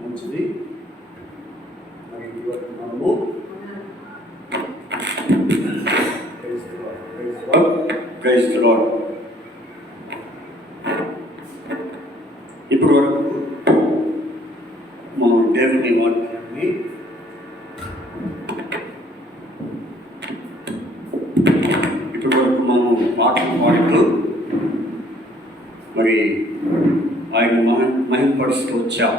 మంచిది. మరి మనము ప్రైజ్ ది లార్డ్. ఇప్పుడు వరకు మనం దేవుని వాక్యాన్ని పాటలు పాడుతూ మరి ఆయన మహిమపరుస్తూ వచ్చాం.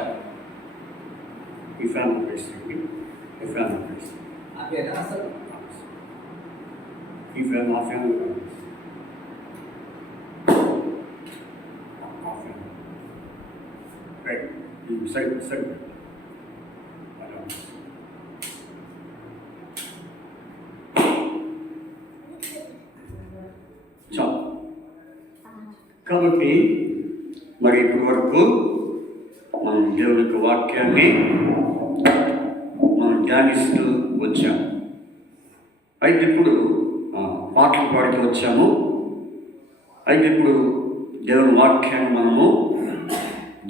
ఈ ఫ్యామిలీ పరిస్థితి ఆ ఫ్యామిలీ సరే కాబట్టి మరి ఇప్పటి వరకు మనం దేవుని యొక్క వాక్యాన్ని మనం ధ్యానిస్తూ వచ్చాము. అయితే ఇప్పుడు పాటలు పాడుతూ వచ్చాము. అయితే ఇప్పుడు దేవుని వాక్యాన్ని మనము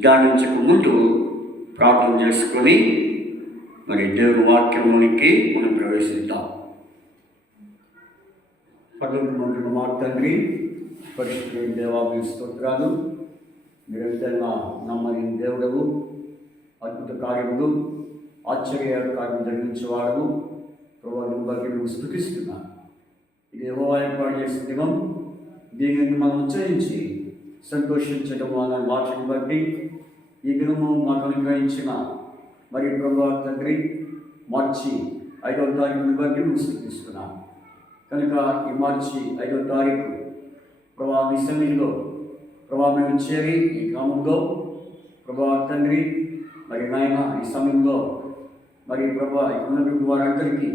ధ్యానించక ముందు ప్రార్థన చేసుకొని మరి దేవుని వాక్యంలోనికి మనం ప్రవేశిద్దాం. పదకొండు మా తండ్రి, పరిశుద్ధులైన దేవాభి స్తోత్రాలు. నిరంతరంగా నమ్మని దేవుడవు, అద్భుత కార్యములు, ఆశ్చర్య కార్యం జరిగించేవాడవు. ప్రభువుని బట్టి నువ్వు స్తుతిస్తున్నాను. ఇది యెహోవా ఏర్పాటు చేసిన దినం. దీనిని మనం ఉచ్చరించి సంతోషించడం అనే వాటిని బట్టి ఈ దినము మాకు అనుగ్రహించిన మరి ప్రభువా తండ్రి మార్చి 5వ తారీఖుని బట్టి నువ్వు స్తుతిస్తున్నాను. కనుక ఈ మార్చి 5వ తారీఖు ప్రభా మీ సన్నిధిలో ప్రభా మేము చేరి ఈ గ్రామంలో ప్రభా తండ్రి మరి నాయన ఈ సమయంలో మరి ప్రభా ఉన్నటువంటి వారందరికీ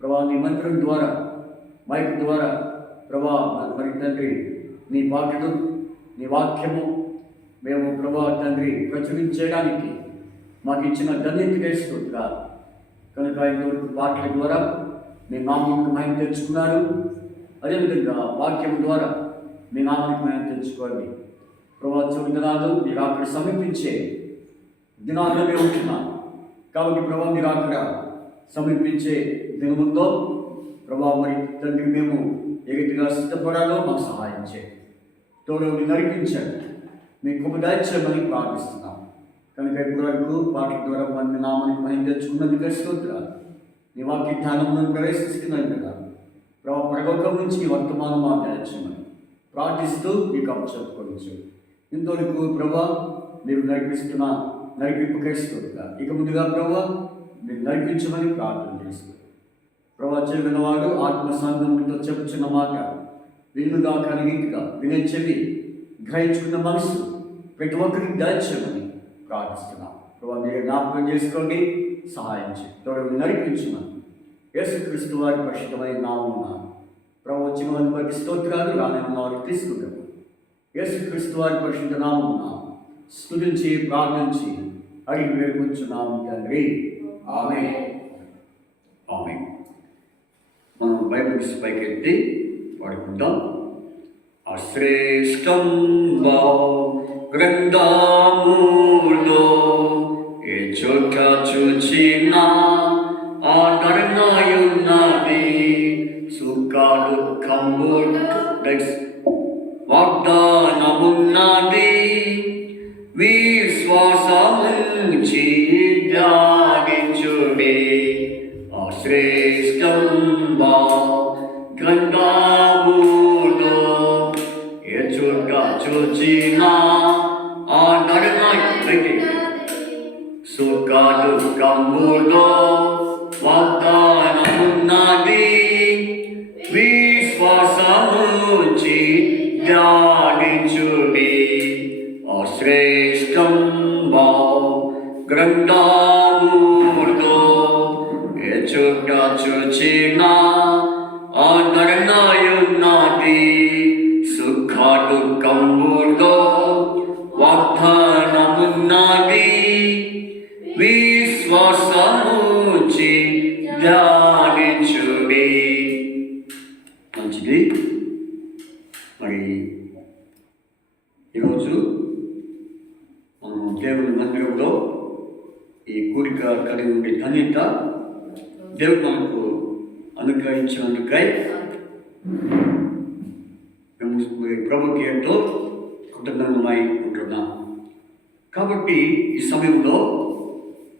ప్రభా నీ మంత్రం ద్వారా మైక్ ద్వారా ప్రభా మరి తండ్రి నీ పాటలు నీ వాక్యము మేము ప్రభా తండ్రి ప్రచురించడానికి మాకు ఇచ్చిన ధన్యతగా స్తోత్రాలు. కనుక ఇంతవరకు పాటల ద్వారా మీ నామానికి మహిమ తెచ్చుకున్నారు. అదేవిధంగా వాక్యం ద్వారా మీ నామానికి మహిమ తెచ్చుకోండి. ప్రభా దినాలు మీరు అక్కడ సమీపించే దినాల్లో మేము ఉంటున్నాం. కాబట్టి ప్రభా మీరు అక్కడ సమీపించే దినముందో ప్రభా మరి తండ్రి మేము ఏ రీతిగా సిద్ధపడాలో మాకు సహాయం చేయండి. తోడు నడిపించండి. మీ కృప దయచేయమని ప్రార్థిస్తున్నాం. కనుక ఇప్పటి వరకు పాటల ద్వారా మన నామానికి మహిమ తెచ్చుకున్నందుకు స్తోత్రాలు. నీ వాక్య జ్ఞానంలో ప్రవేశిస్తున్నాను కదా ప్రభా ప్రగొక్క నుంచి వర్తమానం మాకు దయచేయమని ప్రార్థిస్తూ మీకు చెప్పుకోవచ్చు. ఇంతవరకు ప్రభా మీరు నడిపింపుకై స్తోత్రాలు. ఇక ముందుగా ప్రభా మీరు నడిపించమని ప్రార్థన చేస్తారు. ప్రభా చెవినవాడు ఆత్మ సంఘంతో చెప్పుచున్న మాట వీలుగా కలిగిగా వినే చెవి గ్రహించుకున్న మనసు ప్రతి ఒక్కరికి దయచేయమని ప్రార్థిస్తున్నాం. ప్రభా మీరు జ్ఞాపకం చేసుకోండి, సహాయం చేయండి, తోడు నడిపించమని యేసుక్రీస్తు వారి పరిశుద్ధమైన నామమున ప్రభు వచ్చిన వారిని బట్టి స్తోత్రాలు. రానున్న వారికి తీసుకుంటాము. యేసుక్రీస్తు వారి పరిశుద్ధ నామమున స్తుతించి ప్రార్థించి అడిగి వేడుకొంచున్నాము తండ్రి. ఆమేన్. ఆమేన్. మనం బైబిల్స్ పైకెత్తి పాడుకుందాం. అశ్రేష్టం గ్రంథములో ఏ చోట చూచినా ఆదరణయున్నది. సుఖాలు కంబుల్ వాగ్దానమున్నది. విశ్వాసముంచి ధ్యానించుడే. అశ్రేష్టం గ్రంథములో ఏ చోట చూచినా ఆదరణయున్నది. సుఖాలు కంబులో వాగ్దానమున్నది. విశ్వాసముంచి ధ్యానించుడి. అశ్రేష్టం గ్రంథములో ఏ చోట చూచినా ఆదరణయున్నది. సుఖాలు కంబులో వాగ్దానమున్నది. విశ్వాసముంచి ధ్యానించుడి. మందిరంలో ఈ కూడిక కలిగి ఉండే ధన్యత దేవుడు మనకు అనుగ్రహించినందుకై ప్రభుకి ఎంతో కృతజ్ఞమై ఉంటున్నాం. కాబట్టి ఈ సమయంలో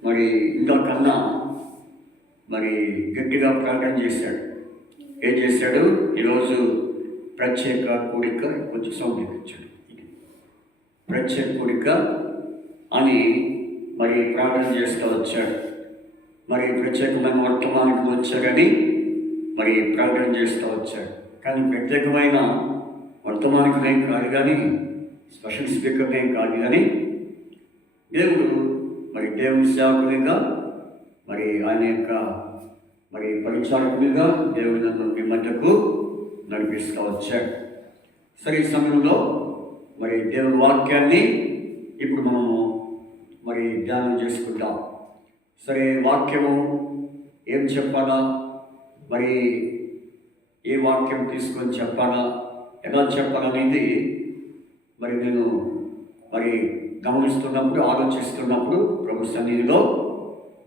మరి ఇందాకన్నా మరి గట్టిగా ప్రకటన చేశాడు. ఏం చేశాడు? ఈరోజు ప్రత్యేక కూడిక, కొంచెం సౌండ్ ఇచ్చాడు, ప్రత్యేక కూడిక అని మరి ప్రార్థన చేస్తూ వచ్చాడు. మరి ప్రత్యేకమైన వర్తమానికి వచ్చారని మరి ప్రార్థన చేస్తూ వచ్చాడు. కానీ ప్రత్యేకమైన వర్తమానికమేం కాదు, కానీ స్పెషల్ స్పీకర్నేం కాదు, కానీ దేవుడు మరి దేవుని సేవకునిగా మరి ఆయన యొక్క మరి పరిచారకునిగా దేవుడు నన్ను మీ మధ్యకు నడిపిస్తూ వచ్చాడు. సరే, ఈ సమయంలో మరి దేవుని వాక్యాన్ని ఇప్పుడు మనము మరి ధ్యానం చేసుకుంటాం. సరే, వాక్యము ఏం చెప్పాలా, మరి ఏ వాక్యం తీసుకొని చెప్పాలా, ఎలా చెప్పాలనేది మరి నేను మరి గమనిస్తున్నప్పుడు, ఆలోచిస్తున్నప్పుడు ప్రభు సన్నిధిలో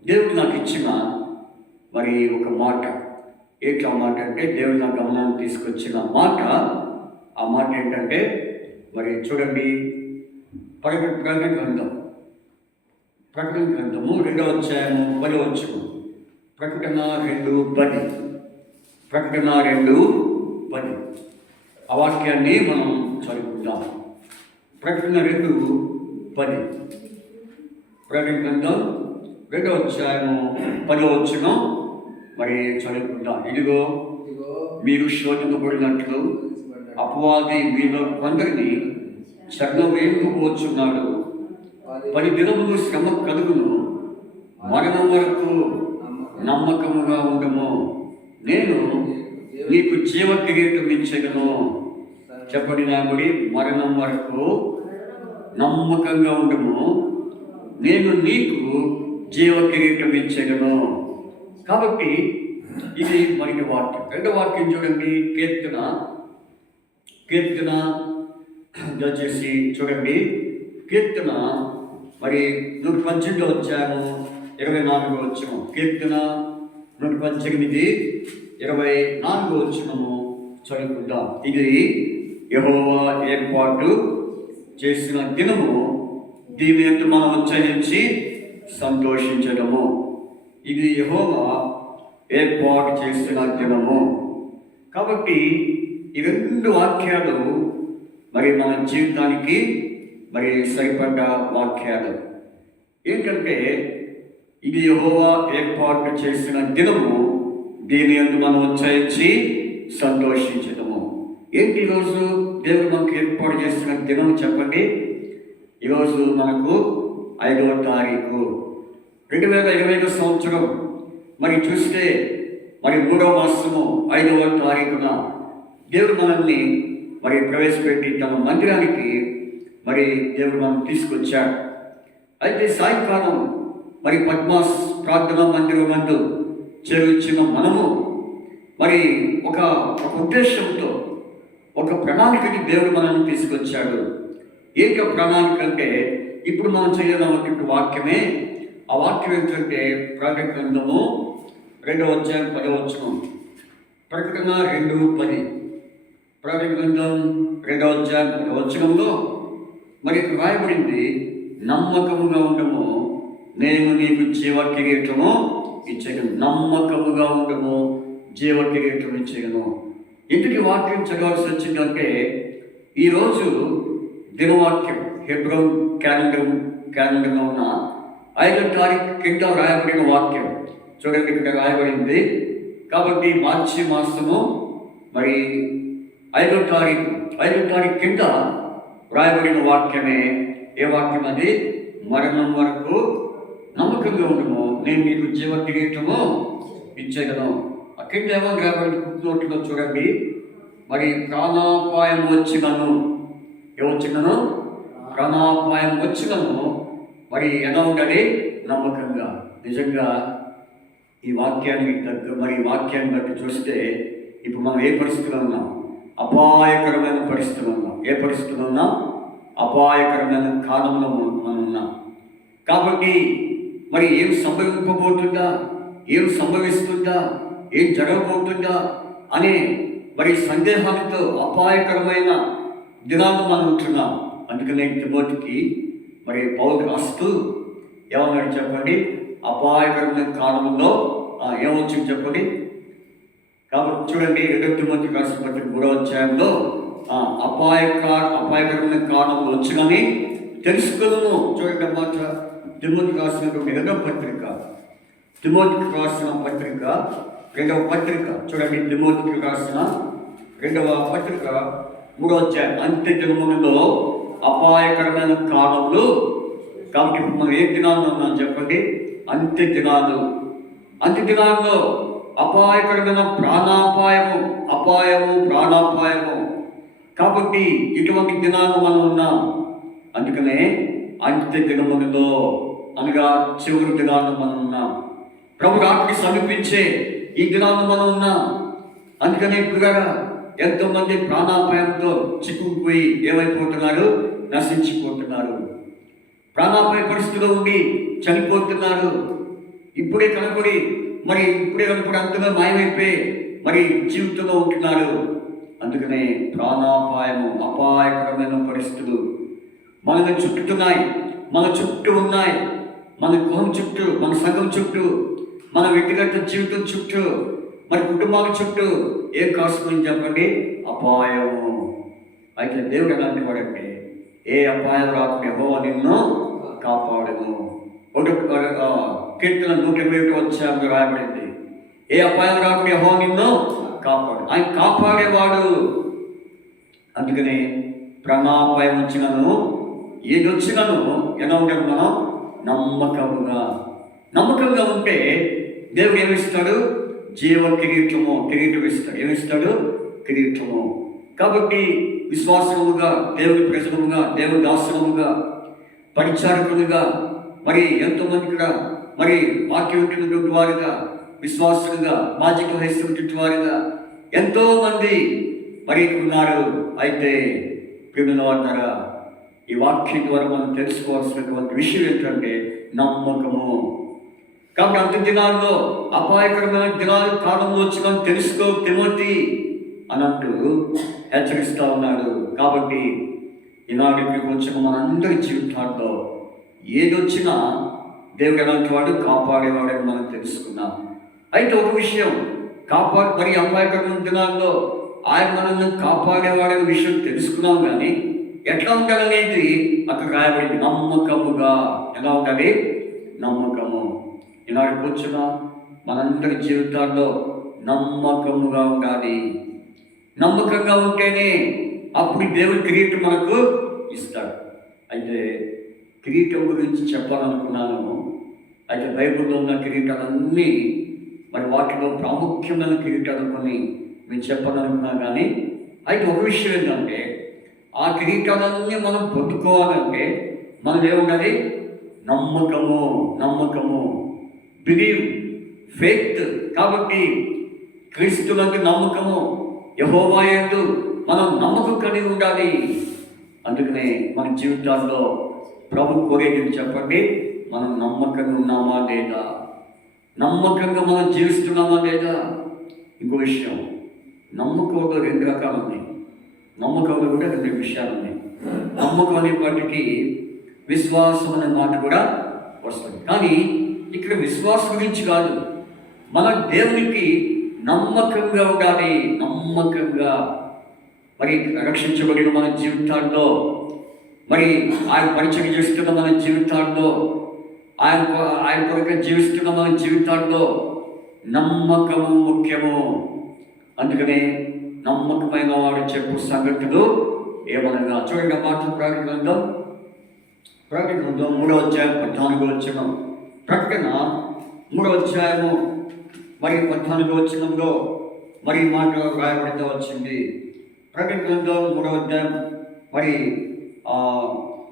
దేవుడు నాకు ఇచ్చిన మరి ఒక మాట. ఏంటి ఆ మాట అంటే, దేవుడు నా గమనాన్ని తీసుకొచ్చిన మాట. ఆ మాట ఏంటంటే, మరి చూడండి, ప్రకటన గ్రంథము 2వ అధ్యాయము 10వ వచనం. ప్రకటన 2:10. ప్రకటన 2:10. ఆ వాక్యాన్ని మనం చదువుకుందాం. ప్రకటన 2:10. ప్రకటన గ్రంథం 2వ అధ్యాయము 10వ వచనం మరి చదువుకుందాం. ఇదిగో మీరు శోధింపబడినట్లు అపవాది మీలో కొందరిని చెరవేయుకుపోచున్నాడు. 10 దినములు శ్రమ కలుగును, మరణం వరకు నమ్మకముగా ఉండము, నేను నీకు జీవ కిరీటం ఇచ్చెదను. చెప్పండి నాగుడి, మరణం వరకు నమ్మకంగా ఉండము, నేను నీకు జీవ కిరీటం ఇచ్చెదను. కాబట్టి ఇది మనకి వాక్యం. రెండో వాక్యం చూడండి, కీర్తన దయచేసి చూడండి. కీర్తన మరి 118 అధ్యాయము 24వ వచనం. కీర్తన 118 24వ వచనము చదువుకుందాం. ఇది యెహోవా ఏర్పాటు చేసిన దినము, దీని యందు మనం ఉత్సహించి సంతోషించడము. ఇది యెహోవా ఏర్పాటు చేసిన దినము. కాబట్టి ఈ 2 వాక్యాలు మరి మన జీవితానికి మరి సరిపడ్డ వాక్యాలు. ఏంటంటే, ఇది యెహోవా ఏర్పాటు చేసిన దినము, దీని యందు మనం ఉత్సహించి సంతోషించడము. ఏంటి ఈరోజు దేవుడు మనకు ఏర్పాటు చేసిన దినం చెప్పండి? ఈరోజు మనకు 5వ తారీఖు 2025 సంవత్సరం. మరి చూస్తే మరి 3వ మాసము 5వ తారీఖున దేవుడు మనల్ని మరి ప్రవేశపెట్టి తన మందిరానికి మరి దేవుడు మనం తీసుకొచ్చాడు. అయితే సాయంకాలం మరి పద్మాస్ ప్రార్థనా మందిరం నందు చేరువచ్చిన మనము మరి ఒక ఉద్దేశంతో, ఒక ప్రణాళికకి దేవుడు మనల్ని తీసుకొచ్చాడు. ఏక ప్రణాళిక అంటే ఇప్పుడు మనం చేయాలన్నటువంటి వాక్యమే. ఆ వాక్యం ఏంటంటే, ప్రకటన గ్రంథము 2వ అధ్యాయం 10వ వచనం. ప్రకటన 2:10. ప్రకటన గ్రంథం 2వ అధ్యాయం 10వ వచనంలో మరి రాయబడింది, నమ్మకముగా ఉండము, నేను నీకు జీవ కిరీటము ఇచ్చేయను. నమ్మకముగా ఉండము, జీవ కిరీటం ఇచ్చేయను. ఎందుకు వాక్యం చదవాల్సి వచ్చిందంటే, ఈరోజు దినవాక్యం హెబ్రోన్ క్యాలెండర్లో ఉన్న 5వ తారీఖు కింద రాయబడిన వాక్యం చూడండి, ఇక్కడ రాయబడింది. కాబట్టి మార్చి మాసము మరి 5వ తారీఖు కింద రాయబడిన వాక్యమే. ఏ వాక్యం అది? మరణం వరకు నమ్మకంగా ఉండము, నేను నీకు జీవ కిరీటము ఇచ్చేదను. ఆ కింద ఏమో రాయబడి పుట్టినట్లో చూడండి, మరి ప్రాణాపాయం వచ్చినను, ఏమొచ్చినను? ప్రాణాపాయం వచ్చినను మరి ఎలా ఉండాలి? నమ్మకంగా. నిజంగా ఈ వాక్యానికి మరి వాక్యాన్ని బట్టి చూస్తే ఇప్పుడు మనం ఏ పరిస్థితిలో ఉన్నాం? అపాయకరమైన పరిస్థితులు ఉన్నాం. ఏ పరిస్థితులు ఉన్నాం? అపాయకరమైన కాలంలో మనం ఉన్నాం. కాబట్టి మరి ఏం సంభవింపబోతుందా, ఏం సంభవిస్తుందా, ఏం జరగబోతుందా అనే మరి సందేహాలతో అపాయకరమైన దినాలు మనం ఉంటున్నాం. అందుకనే తిమోతికి మరి పౌలు రాస్తూ ఏమన్నాడు చెప్పండి? అపాయకరమైన కాలంలో ఏమొచ్చింది చెప్పండి. కాబట్టి చూడండి, 2 తిమోతికి రాసిన పత్రిక 3వ అధ్యాయంలో అపాయకరమైన కాలంలో వచ్చినని తెలుసుకోను. చూడండి అన్నమాట. తిమోతికి రాసినటువంటి 2వ పత్రిక, తిమోతికి రాసిన పత్రిక 2వ పత్రిక చూడండి. తిమోతికి రాసిన 2వ పత్రిక 3వ అధ్యాయం. అంత్య దినములలో అపాయకరమైన కాలంలో. కాబట్టి ఇప్పుడు మనం ఏ దినాలు ఉన్నాం చెప్పండి? అంత్య దినాలు. అంత్య దినాల్లో అపాయకరమైన ప్రాణాపాయము. కాబట్టి ఇటువంటి దినాలు మనం ఉన్నాం. అందుకనే అంత్య దినములలో అనగా చివరి దినాలను మనం ఉన్నాం. ప్రభు రాత్రి సమీపించే ఈ దినాలను మనం ఉన్నాం. అందుకనే ఇప్పుడు ఎంతోమంది ప్రాణాపాయంతో చిక్కుకుపోయి ఏమైపోతున్నారు? నశించిపోతున్నారు. ప్రాణాపాయ పరిస్థితిలో ఉండి చనిపోతున్నారు. ఇప్పుడే కనుకొని అంతగా మాయమైపోయి మరి జీవితంలో ఉంటున్నారు. అందుకనే అపాయకరమైన పరిస్థితులు మనల్ని చుట్టుతున్నాయి, మన చుట్టూ ఉన్నాయి. మన గృహం చుట్టూ, మన సంఘం చుట్టూ, మన వ్యక్తిగత జీవితం చుట్టూ, మన కుటుంబాల చుట్టూ ఏం కాసుకొని చెప్పండి? అపాయము. అయితే దేవుడు ఎలాంటి వాడంటే ఏ అపాయం రాకుండా యెహోవా నిన్ను కాపాడును. కీర్తన 121 అధ్యాయంలో రాయబడింది. ఏ అపాయం రాకుండా యెహోవా నిన్ను కాపాడు. ఆయన కాపాడేవాడు. అందుకనే ప్రాణాపాయం వచ్చినను ఏది వచ్చినను ఎలా ఉంటాడు? మనం నమ్మకంగా ఉంటే దేవుడు ఏమిస్తాడు? కిరీటం ఇస్తాడు. ఏమిస్తాడు? కిరీటము. కాబట్టి విశ్వాసముగా, దేవుని ప్రజలుగా, దేవుని దాసులముగా, పరిచారకులుగా, మరి ఎంతోమంది కూడా మరి వాక్యం వింటున్నటువంటి వారుగా, విశ్వాసులుగా, బాధ్యత వహిస్తున్నటువంటి వారుగా ఎంతోమంది మరి ఉన్నారు. అయితే ప్రియమైన ఈ వాక్యం ద్వారా మనం తెలుసుకోవాల్సినటువంటి విషయం ఏంటంటే నమ్మకము. కాబట్టి అంత్య దినాల్లో అపాయకరమైన దినాలు కాలంలో వచ్చిందని తెలుసుకో తిమోతి అన్నట్టు హెచ్చరిస్తూ ఉన్నాడు. కాబట్టి ఈనాటికి వచ్చిన మనందరి జీవితాల్లో ఏదొచ్చినా దేవుడు ఎలాంటి వాడు? కాపాడేవాడని మనం తెలుసుకున్నాం. అయితే ఒక విషయం, మరి అపాయకరమైన దినాల్లో ఆయన మనల్ని కాపాడేవాడనే విషయం తెలుసుకున్నాం. కానీ ఎట్లా ఉండాలనేది అక్కడ రాయబడింది. నమ్మకముగా. ఎలా ఉండాలి? నమ్మకము. ఈనాడు కూర్చున్న మనందరి జీవితాల్లో నమ్మకముగా ఉండాలి. నమ్మకంగా ఉంటేనే అప్పుడు దేవుడి కిరీటం మనకు ఇస్తాడు. అయితే కిరీటం గురించి చెప్పాలనుకున్నాను. అయితే బైబిల్లో ఉన్న కిరీటాలన్నీ మరి వాటిలో ప్రాముఖ్యమైన కిరీటాలు కొన్ని మేము చెప్పాలనుకున్నాం. కానీ అయితే ఒక విషయం ఏంటంటే ఆ కిరీటాలన్నీ మనం పొందుకోవాలంటే మనం ఏముండాలి? నమ్మకము, బిలీవ్, ఫెయిత్. కాబట్టి క్రీస్తులంటే నమ్మకము, యెహోవా యందు మనం నమ్మకం కలిగి ఉండాలి. అందుకనే మన జీవితాల్లో ప్రభు కోరేది చెప్పండి, మనం నమ్మకంగా ఉన్నామా లేదా, నమ్మకంగా మనం జీవిస్తున్నామా లేదా. ఇంకో విషయం, నమ్మకంలో 2 రకాలు ఉన్నాయి. నమ్మకంలో కూడా 2 విషయాలు ఉన్నాయి. నమ్మకం అనే వాటికి విశ్వాసం అనే మాట కూడా వస్తుంది. కానీ ఇక్కడ విశ్వాసం గురించి కాదు, మన దేవునికి నమ్మకంగా ఉండాలి. నమ్మకంగా మరి రక్షించబడిన మన జీవితాల్లో, మరి ఆయన పరిచయం చేస్తున్న మన జీవితాల్లో, ఆయన కొరకు జీవిస్తున్న మన జీవితాల్లో నమ్మకము ముఖ్యము. అందుకనే నమ్మకమైన వాడు చెప్పు సంగతులు ఏమనగా చూడండి. మాట ప్రకటన గ్రంథం 3వ అధ్యాయం 14వ వచనం. ప్రకటన 3వ అధ్యాయము మరి 14వ వచనంలో మరి మాట రాయబడితే వచ్చింది. ప్రకటన గ్రంథం 3వ అధ్యాయం మరి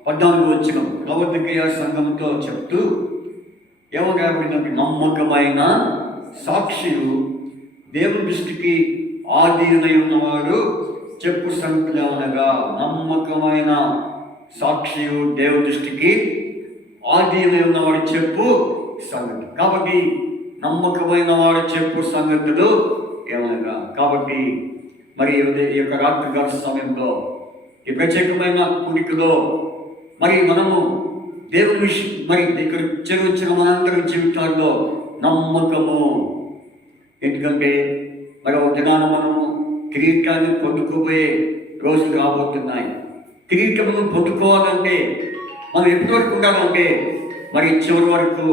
14వ వచనం లవోదికీయ సంఘంతో చెప్తూ ఏమని రాయబడిందంటే, నమ్మకమైన సాక్షులు, దేవుని దృష్టికి ఆధీనై ఉన్నవాడు చెప్పు సంగతులు అనగా. నమ్మకమైన సాక్షియు దేవుని దృష్టికి ఆదిమై ఉన్నవాడు చెప్పు సంగతి. కాబట్టి నమ్మకమైన వాడు చెప్పు సంగతులు ఏమనగా, కాబట్టి మరి ఈ యొక్క రాత్రికాల సమయంలో ఈ ప్రత్యేకమైన కూడికలో మరి మనము దేవుని విషయం మరి ఇక్కడ చేరువచ్చిన మనందరి జీవితాల్లో నమ్మకము. ఎందుకంటే మరి ఒక దినాన మనము కిరీటాన్ని పొందుకోబోయే రోజులు రాబోతున్నాయి. కిరీటమును పొందుకోవాలంటే మనం ఎప్పటి వరకు ఉండాలంటే మరి చివరి వరకు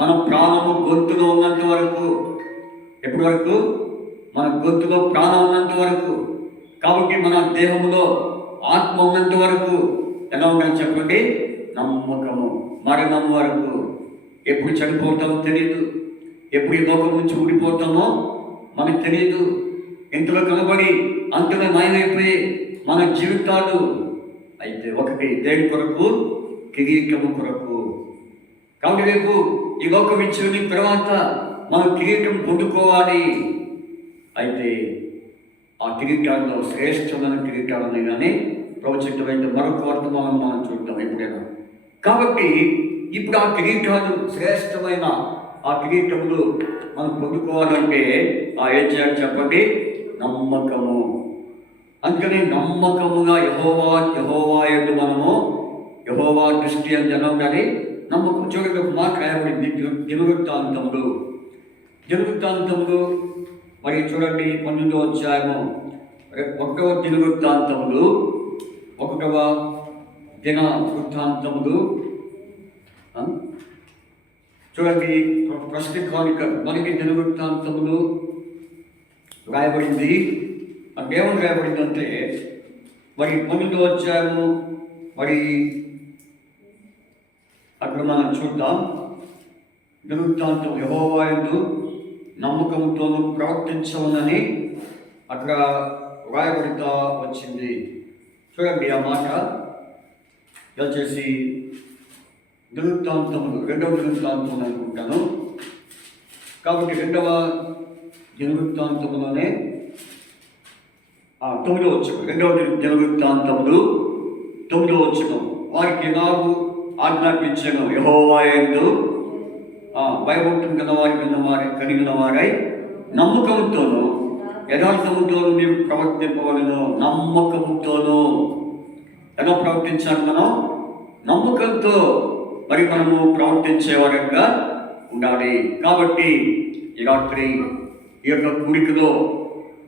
మన ప్రాణము గొంతులో ఉన్నంత వరకు. ఎప్పటి వరకు? మన గొంతులో ప్రాణం ఉన్నంత వరకు. కాబట్టి మన దేహంలో ఆత్మ ఉన్నంత వరకు ఎలా ఉండాలి చెప్పండి? నమ్మకము. మరణం వరకు. ఎప్పుడు చనిపోతామో తెలియదు, ఎప్పుడు ఈ లోకం నుంచి ఊడిపోతామో మనకు తెలియదు. ఇంతలో కనబడి అంతలో మాయమైపోయి మన జీవితాలు అయితే ఒకటి దేని కొరకు? కిరీటము కొరకు. కాబట్టి రేపు ఈ లోకం ఇచ్చిన తర్వాత మనం కిరీటం పొందుకోవాలి. అయితే ఆ కిరీటాల్లో శ్రేష్టమైన కిరీటాలని కానీ ప్రవచించమైన మరొక వర్తమానం మనం చూద్దాం ఎప్పుడైనా. కాబట్టి ఇప్పుడు ఆ కిరీటాలు శ్రేష్టమైన ఆ కిరీటములు మనం పొందుకోవాలంటే ఏం చేయాలి చెప్పండి? నమ్మకము. అందుకని నమ్మకముగా యెహోవా యందు మనము యెహోవా దృష్టి అని జనం కానీ నమ్మకం. చూడండి, ఒక మాట రాయబడింది దినవృత్తాంతములు మరి చూడండి 12వ అధ్యాయము 1వ దినవృత్తాంతములు 1వ దినవృత్తాంతములు చూడండి. ప్రస్తుత కానుక మనకి దినవృత్తాంతములు రాయబడింది. అంటే ఏమని రాయబడిందంటే మరి 12వ అధ్యాయము మరి అక్కడ మనం చూద్దాం. దినవృత్తాంతం యెహోవా యందు నమ్మకంతోనూ ప్రవర్తించవలని అక్కడ రాయబడితా వచ్చింది. చూడండి ఆ మాట. దయచేసి దినవృత్తాంతములు 2వ దినవృత్తాంతం అనుకుంటాను. కాబట్టి 2వ దినవృత్తాంతములోనే 9వ వచనం. 2వ దినవృత్తాంతములు 9వ వచనం. వారికి ఎలాగూ ఆజ్ఞాపించను, యెహోవా యందు భయభక్తులు కలిగిన వారై నమ్మకంతోనూ యథార్థముతోనూ మీరు ప్రవర్తింపవలను. నమ్మకంతోనూ ఎలా ప్రవర్తించాలి? మనం నమ్మకంతో మరి మనము ప్రవర్తించే వారంగా ఉండాలి. కాబట్టి ఈ రాత్రి ఈ యొక్క కూడికలో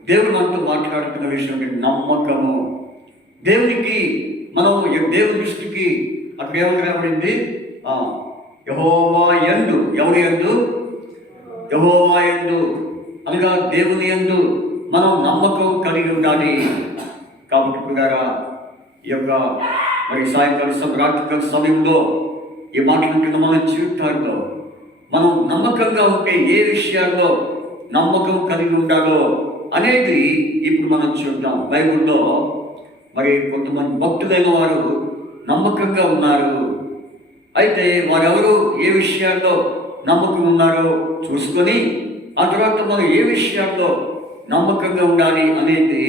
దేవుడు మనతో మాట్లాడుతున్న విషయం నమ్మకము. దేవునికి మనం దేవుని దృష్టికి అక్కడ ఏమని రాబడింది? యెహోవా యందు. ఎవరి యందు? యెహోవా యందు అనగా దేవుని యందు మనం నమ్మకం కలిగి ఉండాలి. కాబట్టి పిల్లరా, ఈ యొక్క మరి సాయంకాలం రాత్రికాల సమయంలో ఈ మాటల కింద మన జీవితాల్లో మనం నమ్మకంగా ఉంటే ఏ విషయాల్లో నమ్మకం కలిగి ఉండాలో అనేది ఇప్పుడు మనం చూద్దాం. బైబిల్లో మరి కొంతమంది భక్తులైన వారు నమ్మకంగా ఉన్నారు. అయితే వారెవరు ఏ విషయాల్లో నమ్మకం ఉన్నారో చూసుకొని ఆ తర్వాత మనం ఏ విషయాల్లో నమ్మకంగా ఉండాలి అనేది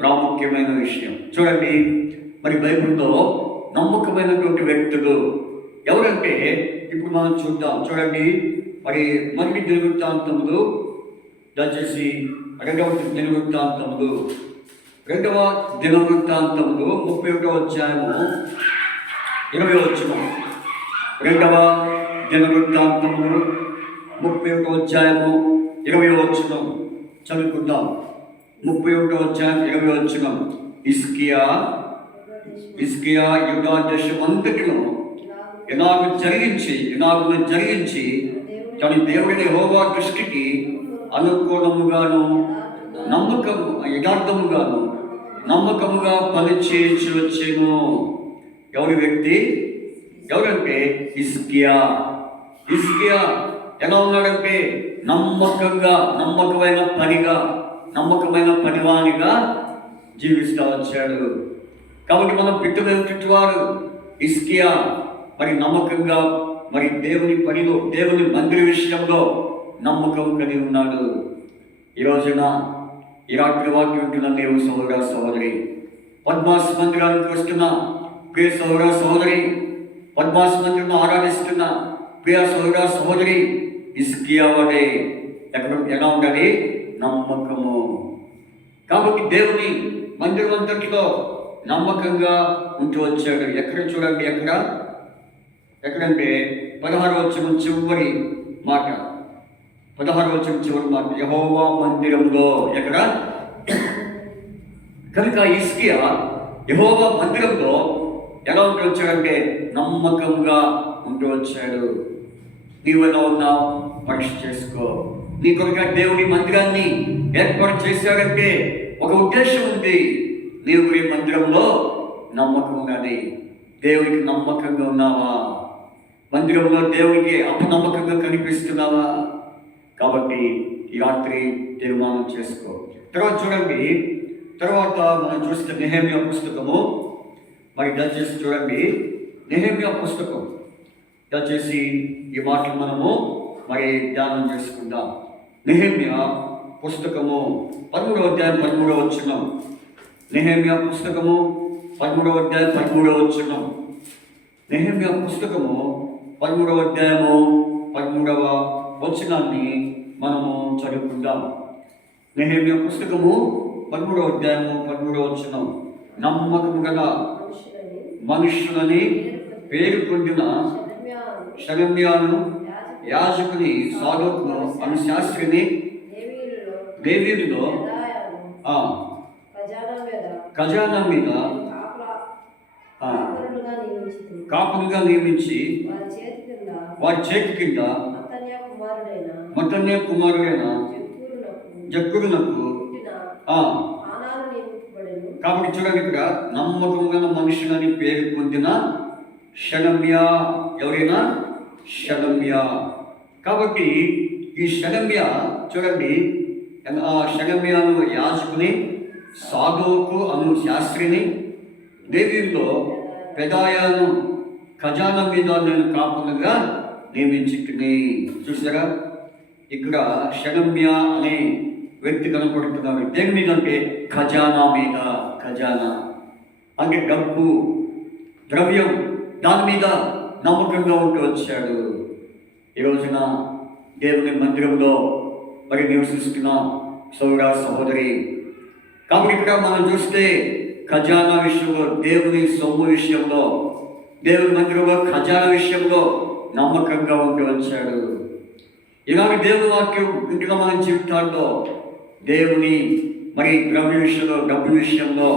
ప్రాముఖ్యమైన విషయం. చూడండి, మరి బైబిల్లో నమ్మకమైనటువంటి వ్యక్తులు ఎవరంటే ఇప్పుడు మనం చూద్దాం. చూడండి, మరి మొదటి దినవృత్తాంతములు దయచేసి 2వ దినవృత్తాంతములు 31వ అధ్యాయము 20వ వచనం. 2వ దినవృత్తాంతములు 31వ అధ్యాయము 20వ వచనం చదువుకుందాం. 31వ అధ్యాయం 20వ వచనం. హిజ్కియా యూదా దేశమంతటిలో ఇలాగ జరిగించి తన దేవుని యెహోవా దృష్టికి అనుకూలముగాను నమ్మకముగా పనిచేసి వచ్చేను. ఎవరి వ్యక్తి? ఎవరంటే హిజ్కియా ఎలా ఉన్నాడంటే నమ్మకమైన పనివానిగా జీవిస్తూ వచ్చాడు. కాబట్టి మనం పితరులు వారు హిజ్కియా మరి నమ్మకంగా మరి దేవుని పనిలో దేవుని మందిర విషయంలో నమ్మకం కలిగి ఉన్నాడు. ఈ రోజున ఈ రాత్రి వాక్యం ఉంటున్న దేవుని సోదరి పద్మాస్ మందిరానికి వస్తున్న ప్రియ సోదరి పద్మాస్ మందిరంలో ఆరాధిస్తున్న ప్రియ సోదర సహోదరి, హిజ్కియా వలె ఎలా ఉండాలి? నమ్మకము. కాబట్టి దేవుని మందిరం అంతట్లో నమ్మకంగా ఉంటూ వచ్చాడు. ఎక్కడ చూడండి, ఎక్కడంటే 16వ వచనం చివరి మాట, 16వ వచనం చివరి మాట, యెహోవా మందిరంలో. ఎక్కడ? కనుక హిజ్కియా యెహోవా మందిరంలో ఎలా ఉంటూ వచ్చాడంటే నమ్మకంగా ఉంటూ వచ్చాడు. నీవు ఎలా ఉన్నావు? పరీక్ష చేసుకో. నీ కొరకు దేవుని మందిరాన్ని ఏర్పాటు చేశాడంటే ఒక ఉద్దేశం ఉంది. నీవు ఈ మందిరంలో నమ్మకం ఉన్నది. దేవునికి నమ్మకంగా ఉన్నావా? మందిరంలో దేవునికి అపనమ్మకంగా కనిపిస్తున్నావా? కాబట్టి ఈ రాత్రి తీర్మానం చేసుకో. తర్వాత చూడండి, తర్వాత మనం చూస్తే నెహెమ్యా పుస్తకము. మరి దయచేసి చూడండి, నెహెమ్యా పుస్తకం. దయచేసి ఈ మాటలు మనము మరి ధ్యానం చేసుకుందాం. నెహెమ్యా పుస్తకము 13వ అధ్యాయం 13వ వచనం. నెహెమ్యా పుస్తకము 13వ అధ్యాయం 13వ వచనం. నెహెమ్యా పుస్తకము 13వ అధ్యాయము 13వ వచనాన్ని మనము చదువుకుందాం. నెహెమ్యా పుస్తకము 13వ అధ్యాయము 13వ వచనం. నమ్మకము గల మనుషులని పేరు పొందిన షెలెమ్యాను, యాజకుని సాదోకును అను శాస్త్రిని లేవీయులలో ఖజానా మీద కాపులుగా నియమించి వారి చేతి కింద మత్తన్య కుమారుడైన జక్కురునకు. కాబట్టి చూడండి, ఇక్కడ నమ్మకంగా మనుషులని పేరు పొందిన షెలెమ్యా. ఎవరైనా? షెలెమ్యా. కాబట్టి ఈ షెలెమ్యా చూడండి, ఆ షెలెమ్యాను యాజకుని, సాదోకు అను శాస్త్రిని, లేవీయుల్లో పెదాయాను ఖజానా మీద నేను కాపులుగా నియమించుకుని. చూసారా, ఇక్కడ షెలెమ్యా అనే వ్యక్తి కనపడుతున్నారు. దేని మీద అంటే ఖజానా మీద. ఖజానా అంటే డబ్బు, ద్రవ్యం, దాని మీద నమ్మకంగా ఉంటూ వచ్చాడు. ఈ రోజున దేవుని మందిరంలో మరి నివసిస్తున్న సోదర సహోదరి. కాబట్టి ఇక్కడ మనం చూస్తే ఖజానా విషయంలో, దేవుని సొమ్ము విషయంలో, దేవుని మందిరంలో ఖజానా విషయంలో నమ్మకంగా ఉంటూ వచ్చాడు. ఇలాంటి దేవుని వాక్యం ఇంటిగా మనం జీవితాల్లో దేవుని మరి ద్రవ్య విషయంలో, డబ్బు విషయంలో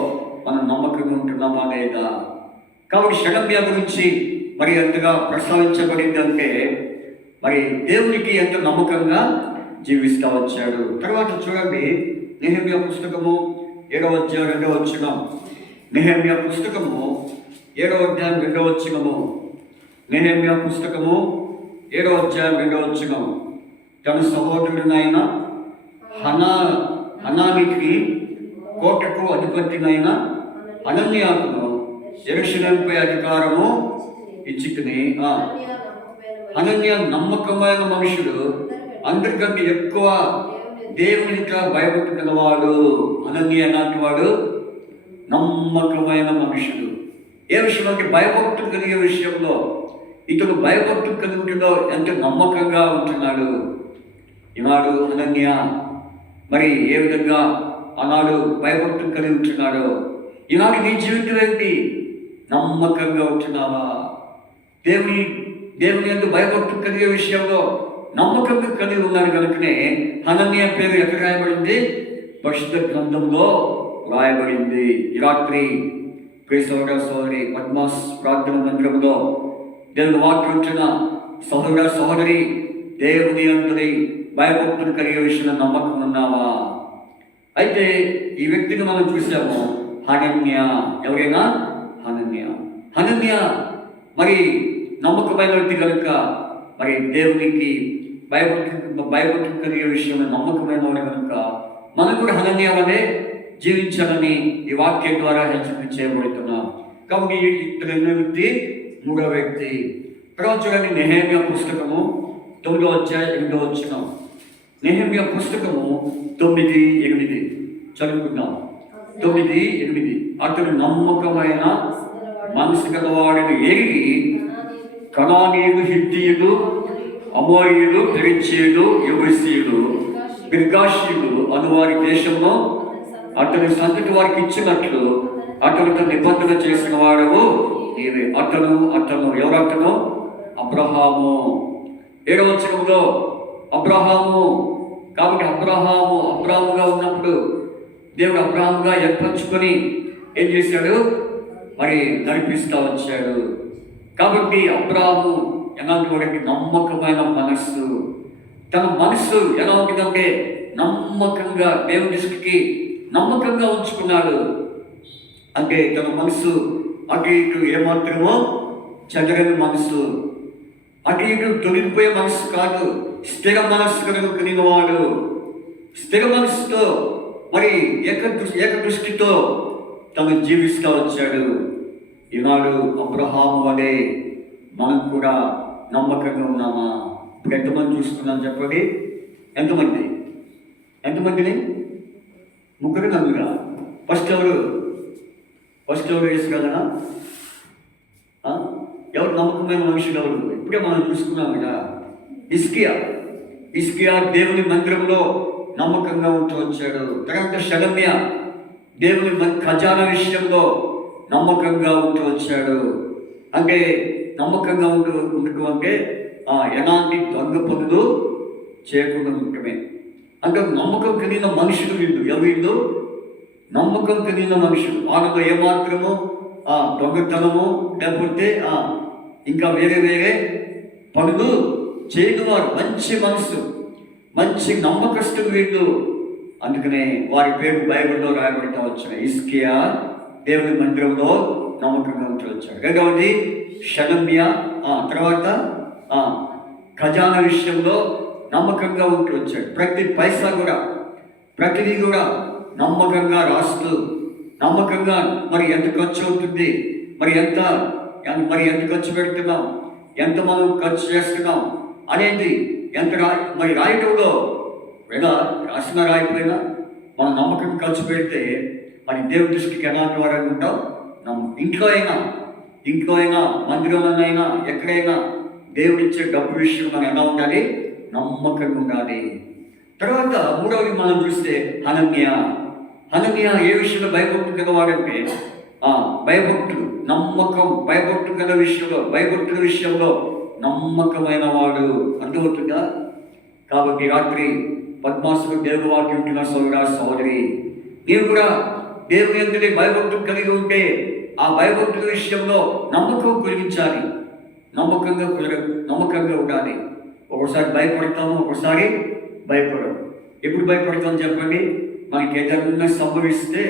మనం నమ్మకంగా ఉంటున్నామా లేదా? కాబట్టి షెలెమ్యా గురించి మరి ఎంతగా ప్రస్తావించబడింది అంటే మరి దేవునికి ఎంత నమ్మకంగా జీవిస్తూ వచ్చాడు. తర్వాత చూడండి, నెహెమ్యా పుస్తకము 7వ అధ్యాయం 2వ వచనం. నెహెమ్యా పుస్తకము 7వ అధ్యాయం 2వ వచనము. నెహెమ్యా పుస్తకము 7వ అధ్యాయం 2వ వచనం. తన సహోదరుడినైన హనానికి కోటకు అధిపతినైన హనన్యాకును యెరూషలేముపై అధికారము ఇచ్చుకుని. హనన్యా నమ్మకమైన మనుషుడు, అందరికంటే ఎక్కువ దేవునికి భయభక్తి గలవాడు. హనన్యా ఎలాంటి వాడు? నమ్మకమైన మనుషుడు. ఏ విషయం అంటే భయభక్తులు కలిగే విషయంలో ఇతడు భయభక్తులు కలుగుతుందో ఎంత నమ్మకంగా ఉంటున్నాడు. ఈనాడు హనన్యా మరి ఏ విధంగా ఆనాడు భయభక్తులు కలిగి ఉంటున్నాడు. ఈనాడు నీ జీవితం ఏంటి? నమ్మకంగా ఉంటున్నావా? దేవుని ఎందు భయభక్తులు కలిగే విషయంలో నమ్మకంగా కలిగి ఉన్నాడు. కనుకనే హనన్యా పేరు ఎక్కడ రాయబడింది? పరిశుద్ధ గ్రంథంలో రాయబడింది. ఈ రాత్రి ప్రియ సహోదర సహోదరి, పద్మాస్ ప్రార్థన మందిరంలో దేవుని వాక్యం ఉంటున్న సహోదర సహోదరి, దేవుని అందరి భయభక్తులు కలిగే విషయంలో నమ్మకం ఉన్నావా? అయితే ఈ వ్యక్తిని మనం చూసాము, హనన్యా. ఎవరైనా? హనన్యా మరి నమ్మకమైన వ్యక్తి కనుక మరి దేవునికి భయభక్తులు కలిగే విషయంలో నమ్మకమైన వాడు కనుక మనం కూడా హనన్యా వలె జీవించాలని ఈ వాక్యం ద్వారా హెచ్చరిక చేయబడుతున్నాం. కాబట్టి ఇతర వ్యక్తి, 3వ వ్యక్తి. తర్వాత చూడండి, నెహెమ్యా పుస్తకము 9వ అధ్యాయం 8వ వచనం. నెహెమ్యా పుస్తకము 9:8 చదువుకుందాం. 9:8. అతడు నమ్మకమైన మనసు గలవాడిని ఎరిగి కనానీయులు, హిత్తీయులు, అమోరీయులు, పెరిజ్జీయులు, యెబూసీయులు, గిర్గాషీయులు అనువారి దేశంలో అతని సంతతి వారికి ఇచ్చినట్లు అతనితో నిబంధన చేసిన వాడవు నీవే. అతను ఎవరతను? అబ్రహాము. 7వ వచనంలో అబ్రహాము. కాబట్టి అబ్రహాముగా ఉన్నప్పుడు దేవుడు అబ్రహాముగా ఏర్పరచుకొని ఏం చేశాడు? మరి నడిపిస్తూ వచ్చాడు. కాబట్టి అబ్రహాము ఎలాంటి వాడికి? నమ్మకమైన మనస్సు. తన మనస్సు ఎలా ఉంటుందంటే నమ్మకంగా, దేవుని దృష్టికి నమ్మకంగా ఉంచుకున్నాడు. అంటే తన మనసు అటు ఇటు ఏమాత్రమో చెదరని మనసు, అటు ఇటు తొలగిపోయే మనసు కాదు, స్థిర మనస్సు కలిగిన వాడు. స్థిర మనసుతో మరి ఏక దృష్టితో తను జీవిస్తూ వచ్చాడు. ఈనాడు అబ్రహాము వలె మనం కూడా నమ్మకంగా ఉన్నామా? ఇప్పుడు ఎంతమంది చూస్తున్నాం చెప్పండి? ఎంతమందిని? 3 నలుగురా? ఫస్ట్ ఎవరు వేసు కదా? ఎవరు నమ్మకమైన మనుషులు ఎవరు? ఇప్పుడే మనం చూసుకున్నాం కదా. హిజ్కియా దేవుని మందిరంలో నమ్మకంగా ఉంటూ వచ్చాడు. తర్వాత షెలెమ్యా దేవుని ఖజానా విషయంలో నమ్మకంగా ఉంటూ వచ్చాడు. అంటే నమ్మకంగా ఉండటం అంటే ఎలాంటి దొంగ పనులు చేయకుండా ఉండటమే. అంటే నమ్మకం కలిగిన మనుషులు వీళ్ళు నమ్మకం కలిగిన మనుషులు. వాళ్ళతో ఏమాత్రము దొంగతనము లేకపోతే ఇంకా వేరే పనులు చేయని వారు. మంచి మనసు, మంచి నమ్మకస్తులు వీళ్ళు. అందుకనే వారి పేరు బైబిల్లో రాయబడతా వచ్చినాయి. హిజ్కియా దేవుని మందిరంలో నమ్మకంగా ఉంటూ వచ్చాడు. రెండవది షెలెమ్యా, తర్వాత ఖజానా విషయంలో నమ్మకంగా ఉంటూ వచ్చాడు. ప్రతి పైసా కూడా, ప్రతిదీ కూడా నమ్మకంగా రాస్తూ, నమ్మకంగా మరి ఎంత ఖర్చు అవుతుంది, మరి ఎంత ఖర్చు పెడుతున్నాం, ఎంత మనం ఖర్చు చేస్తున్నాం అనేది మరి రాయటంలో లేదా రాసిన రాయిపోయినా మనం నమ్మకం ఖర్చు పెడితే మరి దేవుడి దృష్టికి ఎలాంటి వాడని ఉంటాం? ఇంట్లో అయినా మందిరంలోనైనా ఎక్కడైనా దేవుడిచ్చే డబ్బు విషయం మనం ఎలా ఉండాలి? నమ్మకంగా ఉండాలి. తర్వాత 3వది మనం చూస్తే హనన్యా ఏ విషయంలో భయభక్తులు గలవాడంటే భయభక్తుల విషయంలో నమ్మకమైన వాడు. అర్థమవుతుందా? కాబట్టి రాత్రి పద్మాసుకు దేవుడు వాక్యం ఉంటున్న సోదరి, నీవు కూడా దేవుని ఎందుకు భయభక్తులు కలిగి ఉంటే ఆ భయభక్తుల విషయంలో నమ్మకం కలిగించాలి. నమ్మకంగా ఉండాలి. ఒకసారి భయపడతాము, ఒకసారి భయపడము. ఎప్పుడు భయపడతాం చెప్పండి? మనకి ఏదన్నా సంభవిస్తే,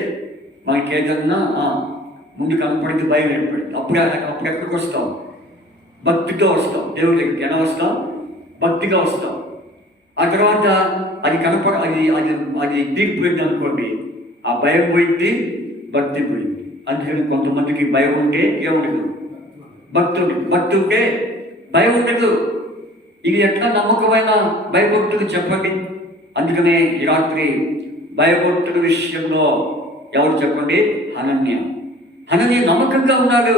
మనకి ఏదన్నా ముందు కనపడితే భయం ఏర్పడింది. అప్పుడు ఎక్కడికి వస్తాం? భక్తితో వస్తాం. దేవుడి దగ్గరికి ఎలా వస్తాం? భక్తిగా వస్తాం. ఆ తర్వాత అది దిగిపోయింది అనుకోండి, ఆ భయం పోయింది, భక్తి పోయింది. అందుకని కొంతమందికి భయం ఉంటే ఏముండదు, భక్తి ఉంటే భయం ఉండదు. ఇది ఎట్లా నమ్మకమైన భయభక్తులు చెప్పండి? అందుకనే ఈ రాత్రి భయభక్తుల విషయంలో ఎవరు చెప్పండి? హనన్య నమ్మకంగా ఉన్నాడు.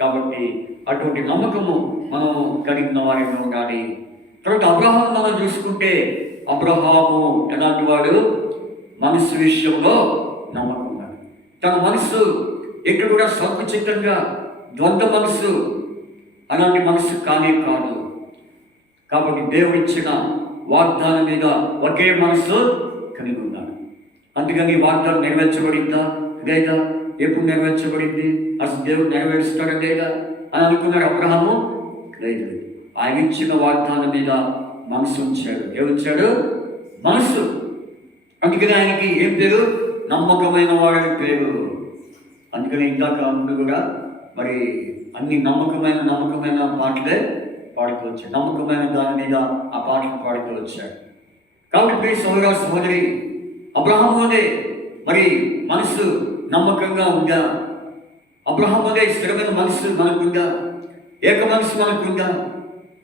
కాబట్టి అటువంటి నమ్మకము మనం కలిగిన వారిగా ఉండాలి. తర్వాత అబ్రహాము మనం చూసుకుంటే, అబ్రహాము ఎలాంటి వాడు? మనస్సు విషయంలో నమ్మకం ఉన్నాడు. తన మనస్సు ఎక్కడ కూడా సంకుచితంగా ద్వంద్వ మనస్సు అలాంటి మనస్సు కానే కాదు. కాబట్టి దేవుడు ఇచ్చిన వాగ్దానం మీద ఒకే మనస్సు కలిగి ఉన్నాడు. అందుకని వాగ్దానం నెరవేర్చబడిందా లేదా? ఎప్పుడు నెరవేర్చబడింది? అసలు దేవుడు నెరవేరుస్తాడా లేదా అని అనుకున్నాడు అబ్రహాము? లేదు. ఆయన ఇచ్చిన వాగ్దానం మీద మనసు ఉంచాడు. ఏముంచాడు? మనస్సు. అందుకని ఆయనకి ఏం పేరు? నమ్మకమైన వాడని పేరు. అందుకని ఇందాక ముందు కూడా మరి అన్ని నమ్మకమైన పాటలే పాడుతూ వచ్చాడు. నమ్మకమైన దాని మీద ఆ పాటలు పాడుతూ వచ్చాడు. కాబట్టి ప్రియ సహోదరి, అబ్రహాము అనే మరి మనసు నమ్మకంగా ఉందా? అబ్రహాము అనే స్థిరమైన మనసు మనకుందా? ఏక మనసు మనకుందా?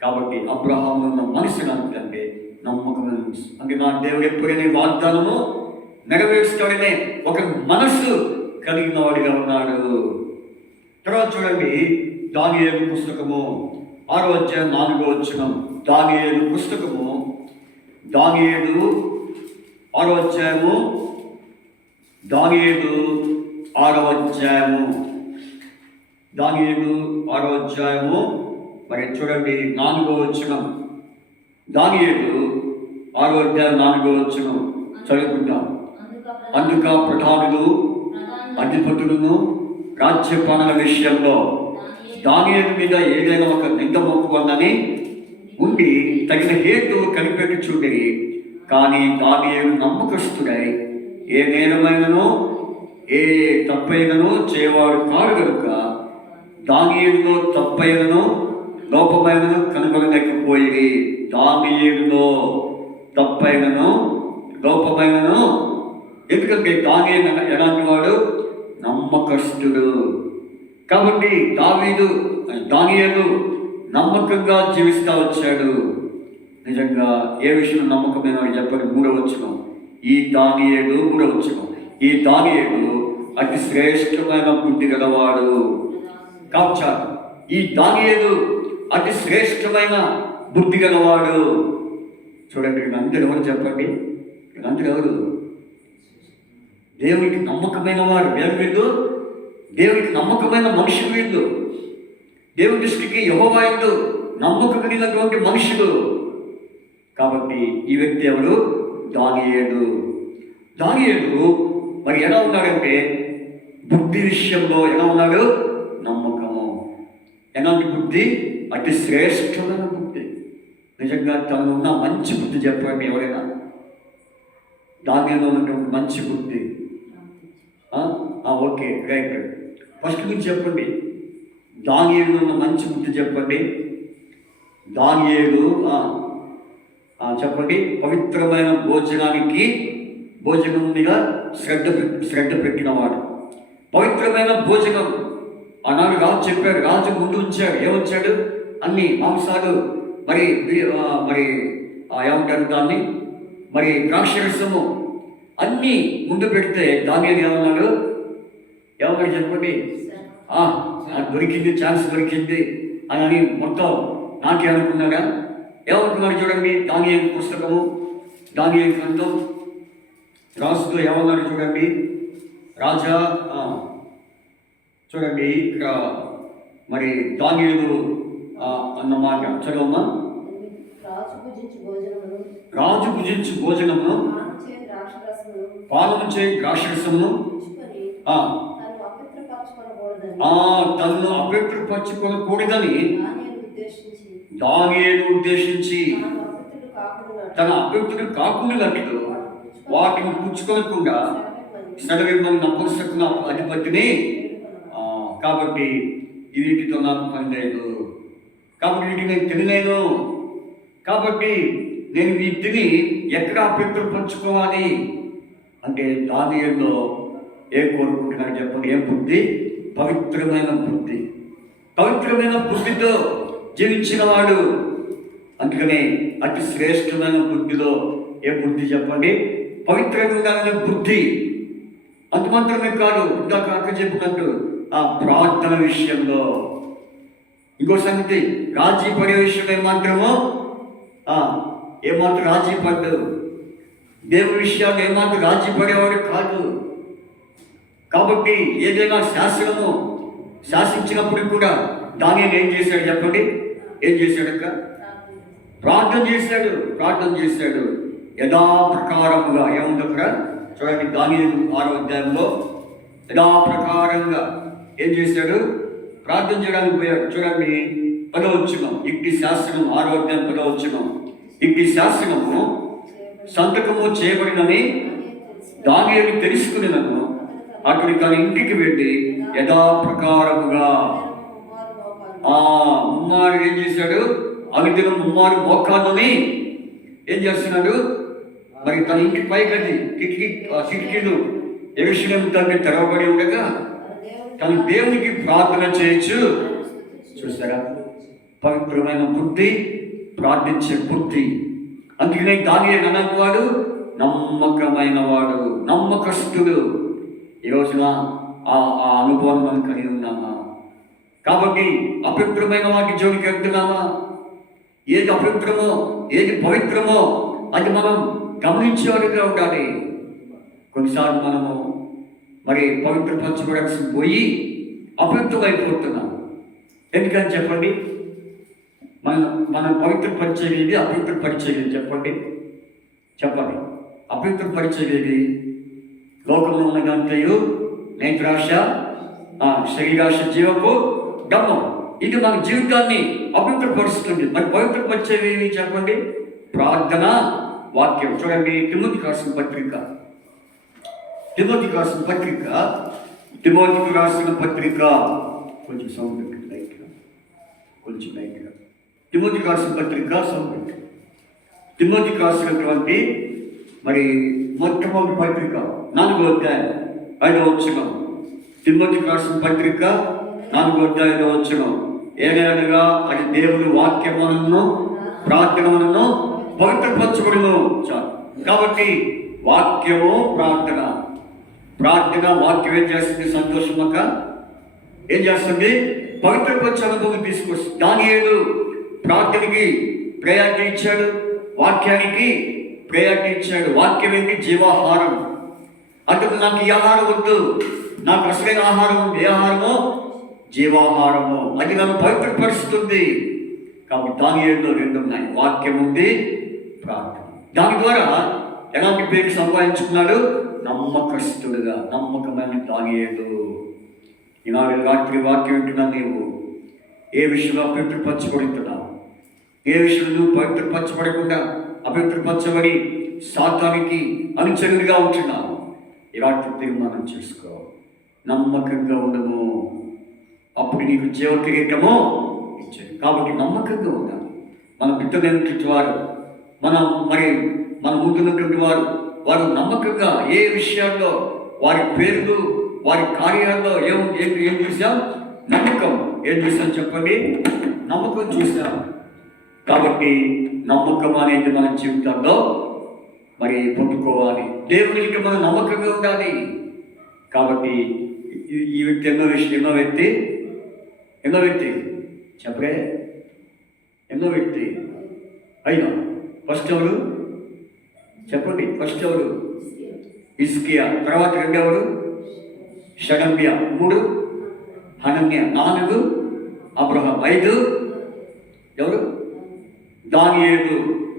కాబట్టి అబ్రహాము ఉన్న మనసు అంటే నమ్మకమైన మనసు. అంటే నా దేవుడు ఎప్పుడైనా వాగ్దానము నెరవేరుస్తాడనే ఒక మనసు కలిగిన వాడిగా ఉన్నాడు. తర్వాత చూడండి, దానియేలు పుస్తకము 6వ అధ్యాయం 4వ వచనం. దానియేలు పుస్తకము, దానియేలు 6వ అధ్యాయము, దానియేలు 6వ అధ్యాయము, దానియేలు 6వ అధ్యాయము. మరి చూడండి 4వ వచనం. దానియేలు 6వ అధ్యాయం 4వ వచనం చదువుకుంటాం. అందుక ప్రధానులు, అధిపతులను రాజ్యపాలన విషయంలో దానియేలు మీద ఏదైనా ఒక నింద మోపుకొందని ఉండి తగిన హేతు కనిపెట్టి చూడరి. కానీ దానియేలు నమ్మకస్తుడై ఏ నేరమైనను ఏ తప్పైనను చేయవాడు కాడు కనుక దానియేలులో తప్పైనను లోపమైనను కనుగొనలేకపోయి. దానియేలులో తప్పైనను లోపమైనను, ఎందుకంటే దానియేలు ఎలాంటి వాడు? నమ్మకస్తుడు. కాబట్టి దానియేలు నమ్మకంగా జీవిస్తూ వచ్చాడు. నిజంగా ఏ విషయం నమ్మకమైన వాడు చెప్పండి. 3వ వచనం. ఈ దానియేలు అతి శ్రేష్టమైన బుద్ధి గలవాడు. కాచాడు. ఈ దానియేలు అతి శ్రేష్టమైన బుద్ధి గలవాడు. చూడండి, వీళ్ళందరూ ఎవరు చెప్పండి? వీళ్ళందరూ ఎవరు? దేవునికి నమ్మకమైన వాడు. దేవునికి నమ్మకమైన మనుషులు వీళ్ళు. దేవుని దృష్టికి యెహోవా యందు నమ్మకం కలిగినటువంటి మనుషులు. కాబట్టి ఈ వ్యక్తి ఎవరు? దానియేలు మరి ఎలా ఉన్నాడంటే బుద్ధి విషయంలో ఎలా ఉన్నాడు? నమ్మకము. ఎలాంటి బుద్ధి? అతి శ్రేష్టమైన బుద్ధి. నిజంగా తననున్న మంచి బుద్ధి చెప్పండి ఎవరైనా. దానియేలులో ఉన్నటువంటి మంచి బుద్ధి. Okay, right. ఫస్ట్ గురించి చెప్పండి. దానియేలులో ఉన్న మంచి బుద్ధి చెప్పండి. దానియేలు చెప్పండి. పవిత్రమైన భోజనం మీద శ్రద్ధ పెట్టినవాడు. పవిత్రమైన భోజనం ఆనాడు రాజు చెప్పాడు. రాజు ముందు ఉంచాడు. ఏమొచ్చాడు? అన్ని మాంసాలు, మరి ఏమంటారు దాన్ని, మరి ద్రాక్షరసము అన్నీ ముందు పెడితే దానియేలు ఏమన్నాడు చెప్పండి. దొరికింది, ఛాన్స్ దొరికింది అని మొత్తం నాకే అనుకున్నాడా? ఏమనుకున్నాడు? చూడండి, దానియేలు పుస్తకము, దానియేలు గ్రంథం రాస్తూ ఏమన్నాడు చూడండి. రాజా చూడండి ఇక్కడ మరి దానియేలు అన్నమాట చదవమ్మా. రాజు భుజించు భోజనమును పానము చేయి ద్రాక్షరసమును తనను అపవిత్రపరచుకోకూడదని దానియేలు ఉద్దేశించి తన అపవిత్రుడు కాకుండానట్లు వాటిని పుచ్చుకోకుండా సెలవిమ్మని నపుంసకున్న అధిపతిని. కాబట్టి వీటితో నాకు పని లేదు, కాబట్టి వీటిని నేను తినలేను, కాబట్టి నేను వీటిని ఎక్కడ అపవిత్రపరచుకోవాలి అంటే దానియేలులో ఏం కోరుకుంటున్నాడు చెప్పండి? ఏం బుద్ధి? పవిత్రమైన బుద్ధి. పవిత్రమైన బుద్ధితో జీవించిన వాడు. అందుకనే అతి శ్రేష్టమైన బుద్ధిలో ఏ బుద్ధి చెప్పండి? పవిత్రమైన బుద్ధి. అంత మాత్రమే కాదు, ఇందాక అక్క చెప్పినట్టు ప్రార్థన విషయంలో. ఇంకో సంగతి, రాజీ పడే విషయం ఏమాత్రం రాజీ పడ్డాడు. దేవుని విషయాలు ఏమాత్రం రాజీ పడేవాడు కాదు. కాబట్టి ఏదైనా శాసించినప్పుడు కూడా దానియేలు ఏం చేశాడు చెప్పండి? ఏం చేశాడక్క? ప్రార్థన చేశాడు. యథాప్రకారముగా. ఏముంది అక్కడ చూడండి. దానియేలు 6వ అధ్యాయంలో యథాప్రకారంగా ఏం చేశాడు? ప్రార్థన చేయడానికి పోయాడు. చూడండి 10వ వచనం. ఇట్టి శాసనం 6వ అధ్యాయం 10వ వచనం. ఇట్టి శాసనము సంతకము చేయబడినని దానియేలు తెలుసుకునేనను అతడు తన ఇంటికి వెళ్ళి యథాప్రకారముగా ముమ్మారు ఏం చేశాడు? అవిదిన ముమ్మారు మోకాళ్ళని ఏం చేస్తున్నాడు? మరి తన ఇంటి పైగది కిటికీలు యెరూషలేము తండ్రి తెరవబడి ఉండగా తన దేవునికి ప్రార్థన చేయొచ్చు. చూసారా? పవిత్రమైన బుద్ధి, ప్రార్థించే బుద్ధి. అందుకనే దానియేలు అన్నవాడు నమ్మకమైన వాడు, నమ్మకస్తుడు. ఈ రోజున ఆ అనుభవం మనం కలిగి ఉన్నామా? కాబట్టి అపవిత్రమైన వాటి జోలికి వెళ్తున్నామా? ఏది అపవిత్రమో ఏది పవిత్రమో అది మనం గమనించేవారుగా ఉండాలి. కొన్నిసార్లు మనము మరి పవిత్రపరచబడాల్సి పోయి అపవిత్రమైపోతున్నాం. ఎందుకని చెప్పండి? మనం పవిత్రపరిచేది అపవిత్రపరిచేది చెప్పండి. అపవిత్రపరిచేది లోకంలో ఉన్నదంతయు నేత్రాశ, శరీరాశ, జీవపు డమ్మం. ఇది మన జీవితాన్ని అపవిత్రపరుస్తుంది. మరి పవిత్రపరిచేవి ఏమి చెప్పండి? ప్రార్థన, వాక్యం. చూడండి, తిమోతికి రాసిన పత్రిక కొంచెం సౌండ్ లైట్గా తిమోతికి రాసిన పత్రిక సౌండ్. తిమోతికి రాసినటువంటి మరి మొట్టమొదటి పత్రిక 4వ అధ్యాయం 5వ వచనం. తిమోతికి రాసిన పత్రిక 4వ అధ్యాయం 5వ వచనం. ఏదైనా అది దేవుని వాక్యమును ప్రార్థనను పవిత్రపరచబడును. చాలు. కాబట్టి వాక్యము, ప్రార్థన వాక్యం ఏం చేస్తుంది? సంతోషమక ఏం చేస్తుంది? పవిత్రపరిచే అనుభవం తీసుకొస్తుంది. దానియేలు ప్రార్థనకి ప్రయారిటీ ఇచ్చాడు, వాక్యానికి ప్రయారిటీ ఇచ్చాడు. వాక్యం ఏంటి? జీవాహారం. అతను నాకు ఈ ఆహారం వద్దు, నాకు అసలైన ఆహారం ఉంది. ఏ ఆహారమో? జీవాహారము. అది నన్ను పవిత్రపరుస్తుంది. కాబట్టి దానియేలులో 2 ఉన్నాయి, వాక్యం ఉంది, ప్రార్థన. దాని ద్వారా ఎలాంటి పేరు సంపాదించుకున్నాడు? నమ్మకస్తుడుగా, నమ్మకమైన దానియేలు. ఈనాడు రాత్రి వాక్యం వింటున్నా నీవు ఏ విషయంలో అపవిత్రపరచబడుతున్నావు? ఏ విషయంలో నువ్వు పవిత్రపరచబడకుండా అపవిత్రపరచబడి సాతానికి అనుచరుడిగా ఉంటున్నావు? ఈ రాత్రి తీర్మానం చేసుకో, నమ్మకంగా ఉండము, అప్పుడు నీకు జీవ కిరీటము ఇచ్చాడు. కాబట్టి నమ్మకంగా ఉండాలి. మన బిడ్డలైనటువంటి వారు, మన ముందున్నటువంటి వారు నమ్మకంగా ఏ విషయాల్లో, వారి పేర్లు, వారి కార్యాల్లో ఏం చూసాం? నమ్మకం. ఏం చూసాం చెప్పండి? నమ్మకం చూసాం. కాబట్టి నమ్మకం అనేది మన జీవితంలో మరి పొందుకోవాలి. దేవునికి మనం నమ్మకంగా ఉండాలి. కాబట్టి ఈ వ్యక్తి ఎన్నో వ్యక్తి చెప్పరే? ఎన్నో వ్యక్తి అయినా ఫస్ట్ ఎవరు చెప్పండి? ఫస్ట్ ఎవరు? హిజ్కియా. తర్వాత 2 ఎవరు? షడమ్య. 3 హనన్య. 4 అబ్రహాం. 5 ఎవరు? దానియేలు.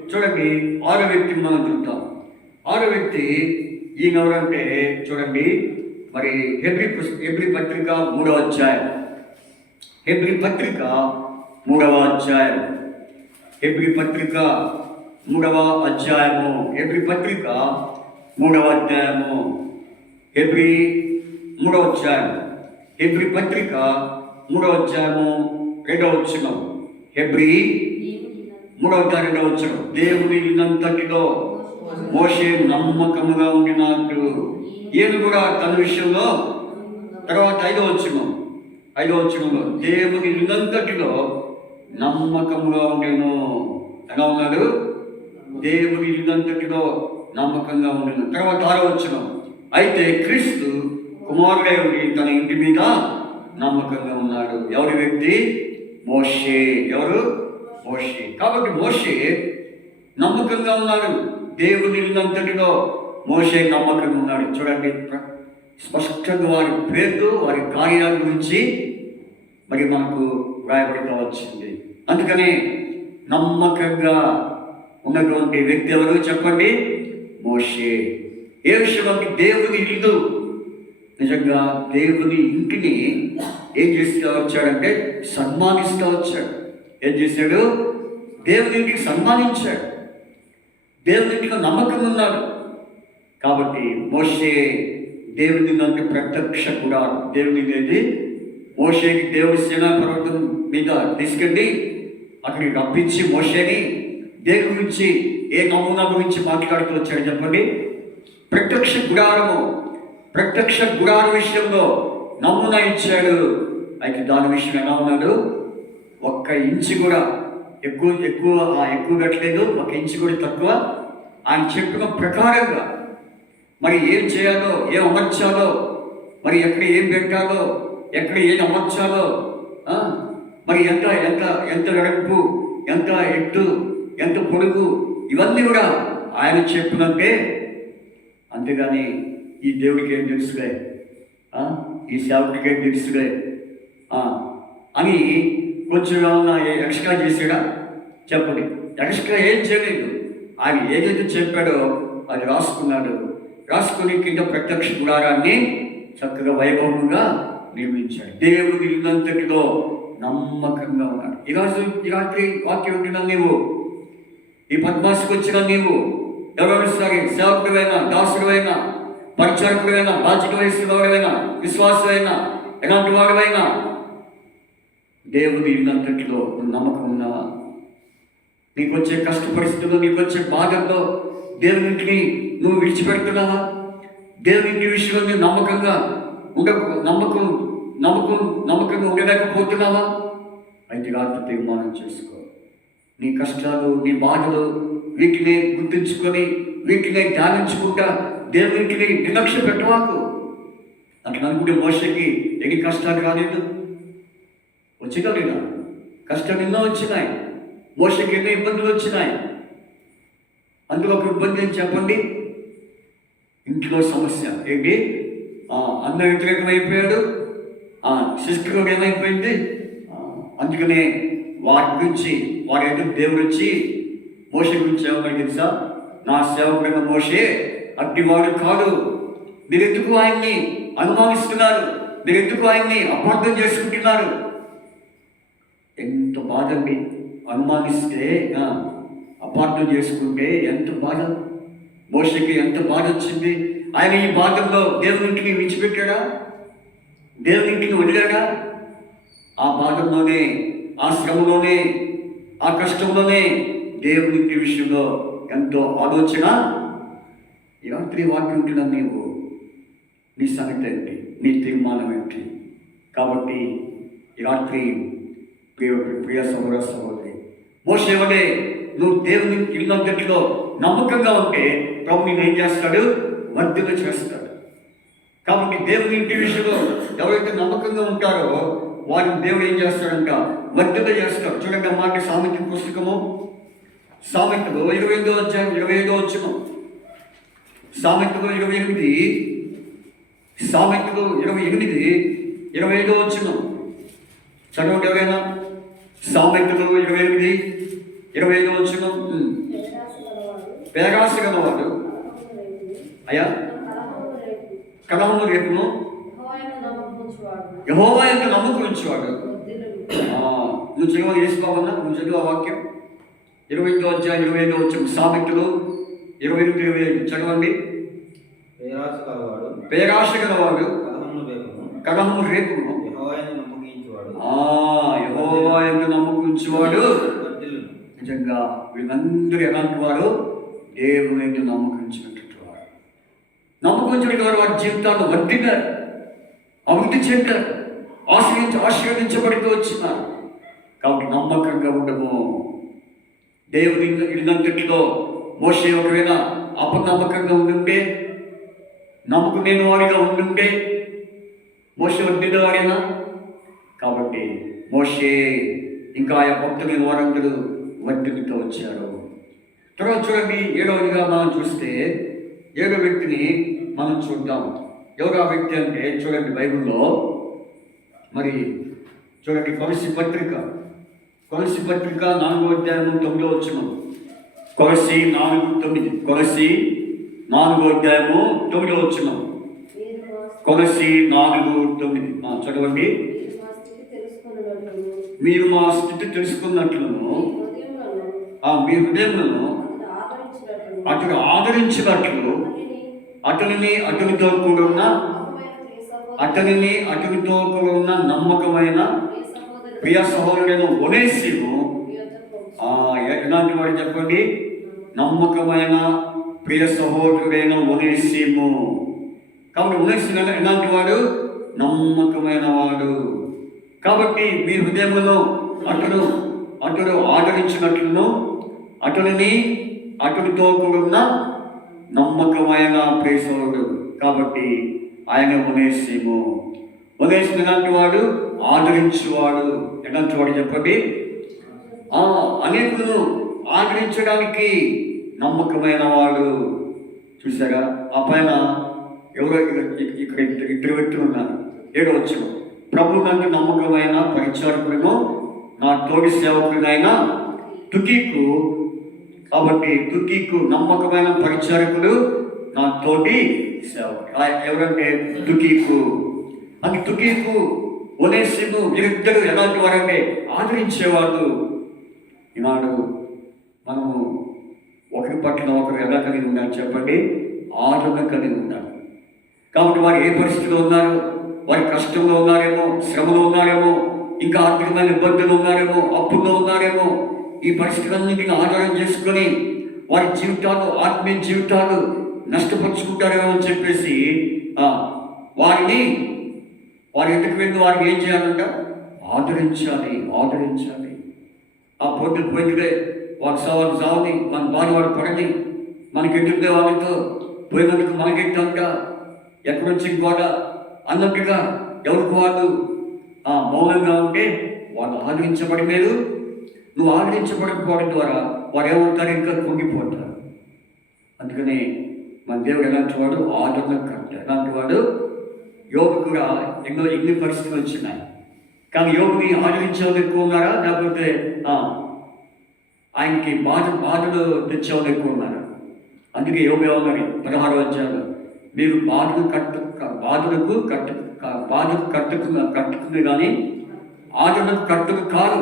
చూడండి, 6వ వ్యక్తిని మనం చూద్దాం. 6వ వ్యక్తి ఈయన ఎవరంటే చూడండి, మరి హెబ్రీ పత్రిక 3వ అధ్యాయం. హెబ్రీ పత్రిక 3వ అధ్యాయం. హెబ్రీ పత్రిక 3వ అధ్యాయము. హెబ్రీ పత్రిక 3వ అధ్యాయము. హెబ్రీ 3వ అధ్యాయం. హెబ్రీ పత్రిక 3వ అధ్యాయము 2వ వచనం. హెబ్రీ 3వ అధ్యాయం 2వ వచనం. దేవుని ఇల్లంతటిలో మోషే నమ్మకముగా ఉండినట్టు ఈయన కూడా తన విషయంలో. తర్వాత 5వ వచనంలో దేవుని ఇల్లంతటిలో నమ్మకంగా ఉండేను. ఎలా ఉన్నాడు? దేవుని ఇల్లంతటిలో నమ్మకంగా ఉండేను. తర్వాత 6వ వచనం. అయితే క్రీస్తు కుమారుడై ఉండి తన ఇంటి మీద నమ్మకంగా ఉన్నాడు. ఎవరి వ్యక్తి? మోషే. ఎవరు? మోషే. కాబట్టి మోషే నమ్మకంగా ఉన్నాడు. దేవుని ఇల్లంతటిలో మోషే నమ్మకంగా ఉన్నాడు. చూడండి, స్పష్టంగా వారి పేర్లు, వారి కార్యాల గురించి మరి మనకు రాయబడుతూ వచ్చింది. అందుకని నమ్మకంగా ఉన్నటువంటి వ్యక్తి ఎవరు చెప్పండి? మోషే. ఏ విషయంలో? దేవుని ఇల్లు. నిజంగా దేవుని ఇంటిని ఏం చేస్తూ వచ్చాడంటే సన్మానిస్తూ వచ్చాడు. ఏం చేశాడు? దేవుని ఇంటికి సన్మానించాడు. దేవుని ఇంటికి నమ్మకం ఉన్నాడు. కాబట్టి మోషే దేవుని నుండి ప్రత్యక్ష కూడా దేవుని అనేది మోషేకి దేవుడి సేనా పర్వతం మీద తీసుకెళ్ళి అక్కడికి రప్పించి మోషేని దేవుని గురించి ఏ నమూనా గురించి మాట్లాడుతూ వచ్చాడు చెప్పండి? ప్రత్యక్ష గుడారం విషయంలో నమూనా ఇచ్చాడు. అయితే దాని విషయం ఎలా ఉన్నాడు? 1 ఇంచు కూడా ఎక్కువ కట్టలేదు, 1 ఇంచు కూడా తక్కువ. ఆయన చెప్పిన ప్రకారంగా మరి ఏం చేయాలో, ఏం అమర్చాలో, మరి ఎక్కడ ఏం పెట్టాలో, ఎక్కడ ఏం అమర్చాలో మరి ఎంత ఎంత ఎంత వెడల్పు, ఎంత ఎత్తు, ఎంత పొడుగు, ఇవన్నీ కూడా ఆయన చెప్పినట్టే. అంతేగాని ఈ దేవుడికి ఏం తెలుసులే, ఈ సేవకుడికి ఏం తెలుసులే అని కొంచెం ఏమన్నా ఎక్స్ట్రా చేసాడా? చెప్పండి. ఎక్స్ట్రా ఏం చేయలేదు. ఆయన ఏదైతే చెప్పాడో అది రాసుకున్నాడు. రాసుకుని కింద ప్రత్యక్ష గుడారాన్ని చక్కగా వైభవంగా నిర్మించాడు. దేవుడి ఇల్లంతటిలో నమ్మకంగా ఉన్నాడు. ఈ రాత్రి వాక్యం ఉంటున్నా నీవు, ఈ పద్మాసుకు వచ్చిన నీవు ఎవరైనా సరే, సేవకుడివైనా, దాసుడివైనా, పరిచారకుడివైనా, బాధ్యత వహిస్తున్న వాడివైనా, విశ్వాసమైనా, ఎలాంటి వాడివైనా, దేవుడి ఇల్లంతటిలో నమ్మకం ఉన్నావా? నీకు వచ్చే కష్ట పరిస్థితుల్లో, నీకు వచ్చే బాధల్లో దేవునికి నువ్వు విడిచిపెడుతున్నావా? దేవుని విషయంలో నువ్వు నమ్మకంగా ఉండలేకపోతున్నావా? అయితే రాత్రి తీర్మానం చేసుకో. నీ కష్టాలు, నీ బాధలు వీటిని గుర్తుంచుకొని వీటిని ధ్యానించుకుంటా దేవునికి నిర్లక్ష్య పెట్టవాకు. అట్లా అనుకుంటే మోషకి ఎన్ని కష్టాలు రాలేదు? వచ్చినా లేదా? కష్టాలు ఎన్నో వచ్చినాయి. మోషకి ఎన్నో ఇబ్బందులు వచ్చినాయి. అందులో ఒక ఇబ్బంది ఏం చెప్పండి? ఇంట్లో సమస్య ఏంటి? అన్న వ్యతిరేకమైపోయాడు, సిస్టర్ ఏమైపోయింది. అందుకనే వాటి గురించి వారి ఎదురు దేవుడు వచ్చి మోషే గురించి ఏమని తెలుసా? నా సేవకుడైన మోషే అట్టివాడు కాదు, మీరు ఎందుకు ఆయన్ని అనుమానిస్తున్నారు? మీరు ఎందుకు ఆయన్ని అపార్థం చేసుకుంటున్నారు? ఎంత బాధ అండి! అనుమానిస్తే, అపార్థం చేసుకుంటే ఎంత బాధ! మోషేకి ఎంత బాధ వచ్చింది! ఆయన ఈ బాధల్లో దేవునికి విడిచిపెట్టాడా? దేవునికి వదిలాడా? ఆ బాధల్లోనే, ఆ శ్రమలోనే, ఆ కష్టంలోనే దేవునికి విషయంలో ఎంతో ఆలోచన. ఈ రాత్రి వాక్యం ఉంటున్నా నీవు, నీ సంగతి ఏంటి? నీ తీర్మానం ఏంటి? కాబట్టి ఈ రాత్రి ప్రియ సహోదర సహోదరి, మోషే వలె నువ్వు దేవుని ఇల్లంతటిలో నమ్మకంగా ఉంటే ప్రభు నేను ఏం చేస్తాడు? వర్ధన చేస్తాడు. కాబట్టి దేవుని ఇంటి విషయంలో ఎవరైతే నమ్మకంగా ఉంటారో వారిని దేవుడు ఏం చేస్తాడంట? వర్ధన చేస్తాడు. చూడండి మాట సామెత పుస్తకము, సామెతలు 25వ అధ్యాయం 25వ వచనం. సామెతలు 28, సామెతలు 28 25వ వచనం చదవండి ఎవరైనా. సామెతలు 28 25వ వచనం. పేరాశ గలవాడు అయ్యా కలహము రేపును యెహోవా యందు నమ్మకం ఉంచువాడు. నువ్వు చదవాలి వేసుకోవాలన్నా, నువ్వు చదువు ఆ వాక్యం. 25వ అధ్యాయం 25వ వచనం, సామెతలు 28-25 చదవండి. పేరాశ గలవాడు కలహము రేపును యెహోవా యందు నమ్మకం ఉంచువాడు. నిజంగా వీళ్ళందరూ ఎలాంటి వారు? దేవుని యందు నమ్మకం ఉంచినటువంటి వారు. నమ్మకం ఉంచిన వారు వారి జీవితాల్లో వర్ధిల్లారు, అభివృద్ధి చెందారు, ఆశీర్వదించబడుతూ వచ్చినారు. కాబట్టి నమ్మకంగా ఉండము. దేవుని ఇల్లంతటిలో మోషే ఒకవేళ అపనమ్మకంగా ఉండుంటే, నమ్మకం లేని వాడిగా ఉండుంటే మోషే వర్ధిల్లిన వాడేనా? కాబట్టి మోషే ఇంకా ఆ భక్తులైన వారందరూ వర్ధిల్లుతూ వచ్చారు. తర్వాత చూడండి, 7వదిగా మనం చూస్తే 7వ వ్యక్తిని మనం చూద్దాం. ఎవరు ఆ వ్యక్తి అంటే చూడండి బైబిల్లో, మరి చూడండి కొలస్సీ పత్రిక 4వ అధ్యాయం 9వ వచనం. కొలస్సీ 4:9. కొలస్సీ 4వ అధ్యాయం 9వ వచనం. కొలస్సీ 4:9 చదవండి. మీరు మా స్థితి తెలుసుకున్నట్లును మీ హృదయములను అతడు ఆదరించినట్లు అతనిని అతనితో కూడున్న నమ్మకమైన ప్రియ సహోదరుడైన ఒనేసిము. ఎలాంటి వాడు చెప్పండి? నమ్మకమైన ప్రియ సహోదరుడైన ఒనేసిము. కాబట్టి ఒనేసిము ఎలాంటి వాడు? నమ్మకమైన వాడు. కాబట్టి మీ హృదయములో అతడు ఆదరించినట్లును అతనితో కూడున్న నమ్మకమైన ప్రియ సహోదరుడు. కాబట్టి ఆయన ఒనేసిము. ఒనేసిము ఎలాంటి వాడు? ఆదరించేవాడు. ఎలాంటి వాడు చెప్పండి? అనేకులను ఆదరించడానికి నమ్మకమైన వాడు. చూసారా? ఆ పైన ఎవరో ఇక్కడ ఇద్దరు వ్యక్తులు ఉన్నారు. 7వ వచనం, ప్రభు నందు నమ్మకమైన పరిచారకులను నా తోడి సేవకుడినైనా తుకీకు. కాబట్టి తుకీకు నమ్మకమైన పరిచారకుడు, నా తోటి సేవకుడు. ఎవరంటే తుకీకు. అది తుకీకు, ఒనేసిము వీరిద్దరు ఎలాంటి వారంటే ఆదరించేవాడు. ఈనాడు మనము ఒకరి పట్ల ఒకరు ఎలా కలిగి ఉండాలి చెప్పండి? ఆదరణ కలిగి ఉండాలి. కాబట్టి వారు ఏ పరిస్థితిలో ఉన్నారు? వారి కష్టంలో ఉన్నారేమో, శ్రమలో ఉన్నారేమో, ఇంకా ఆర్థికమైన ఇబ్బందులు ఉన్నారేమో, అప్పుల్లో ఉన్నారేమో. ఈ పరిస్థితులన్నింటినీ ఆధారం చేసుకొని వారి జీవితాలు, ఆత్మీయ జీవితాలు నష్టపరుచుకుంటారేమో అని చెప్పేసి వారి ఎందుకు వెళ్ళి వారికి ఏం చేయాలంట? ఆదరించాలి. ఆ పొద్దుకు పోయితే వాడు సావని మన బాధ వాడు పడని, మనకెందుకు వాళ్ళతో పోయినందుకు మనకెంత ఎక్కడొచ్చి కూడా అన్నట్టుగా ఎవరికి వాళ్ళు మౌనంగా ఉంటే వాళ్ళు ఆదరించబడి లేదు. నువ్వు ఆదరించబడకపోవడం ద్వారా వారు ఏమంటారు? ఇంకా కుంగిపోతారు. అందుకని మన దేవుడు ఎలాంటి వాడు? ఆదరణకర్త. ఎలాంటి వాడు? యోగు కూడా ఎన్ని పరిస్థితులు వచ్చినాయి, కానీ యోగుని ఆదరించేవాళ్ళు ఎక్కువ ఉన్నారా? లేకపోతే ఆయనకి బాధలు తెచ్చేవాళ్ళు ఎక్కువ ఉన్నారా? అందుకే యోగు ఏమని 16వ అధ్యాయంలో, మీరు బాధకు కట్టుకుంది కానీ ఆదరణకు కట్టుకు కాదు.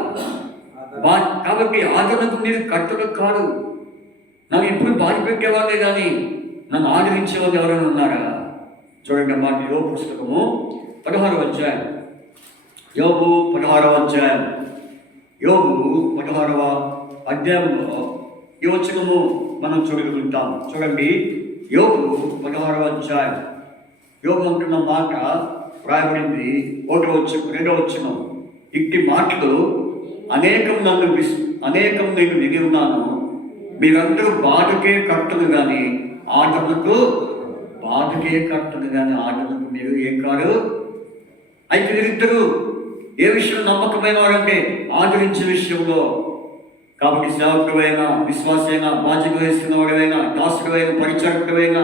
కాబట్టి ఆదరణకు మీరు కట్టుకు కాదు. నన్ను ఎప్పుడు బాధ పెట్టేవాళ్ళే కానీ నన్ను ఆదరించే వాళ్ళు ఎవరైనా ఉన్నారా? చూడండి అమ్మా, యోగు పుస్తకము 16వ అధ్యాయం. యోగు 16వ అధ్యాయం. యోగు 16వ అధ్యాయంలో ఈ వచనము మనం చూడగలుగుతాం. చూడండి, యోగు 16వ అధ్యాయం. యోగు అంటున్న మాట రాయబడింది 1వ వచనం, 2వ వచనం. ఇట్టి మాటలు అనేకం నేను విని ఉన్నాను. మీరందరూ బాధకే కట్టను కానీ ఆటలకు మీరు ఏం కాదు. అయితే వీరిద్దరూ ఏ విషయంలో నమ్మకమైన వారంటే ఆదరించే విషయంలో. కాబట్టి సేవకుడైనా, విశ్వాసైనా, బాధ్యత వహిస్తున్న వాడైనా, దాసుడైనా, పరిచారకుడైనా,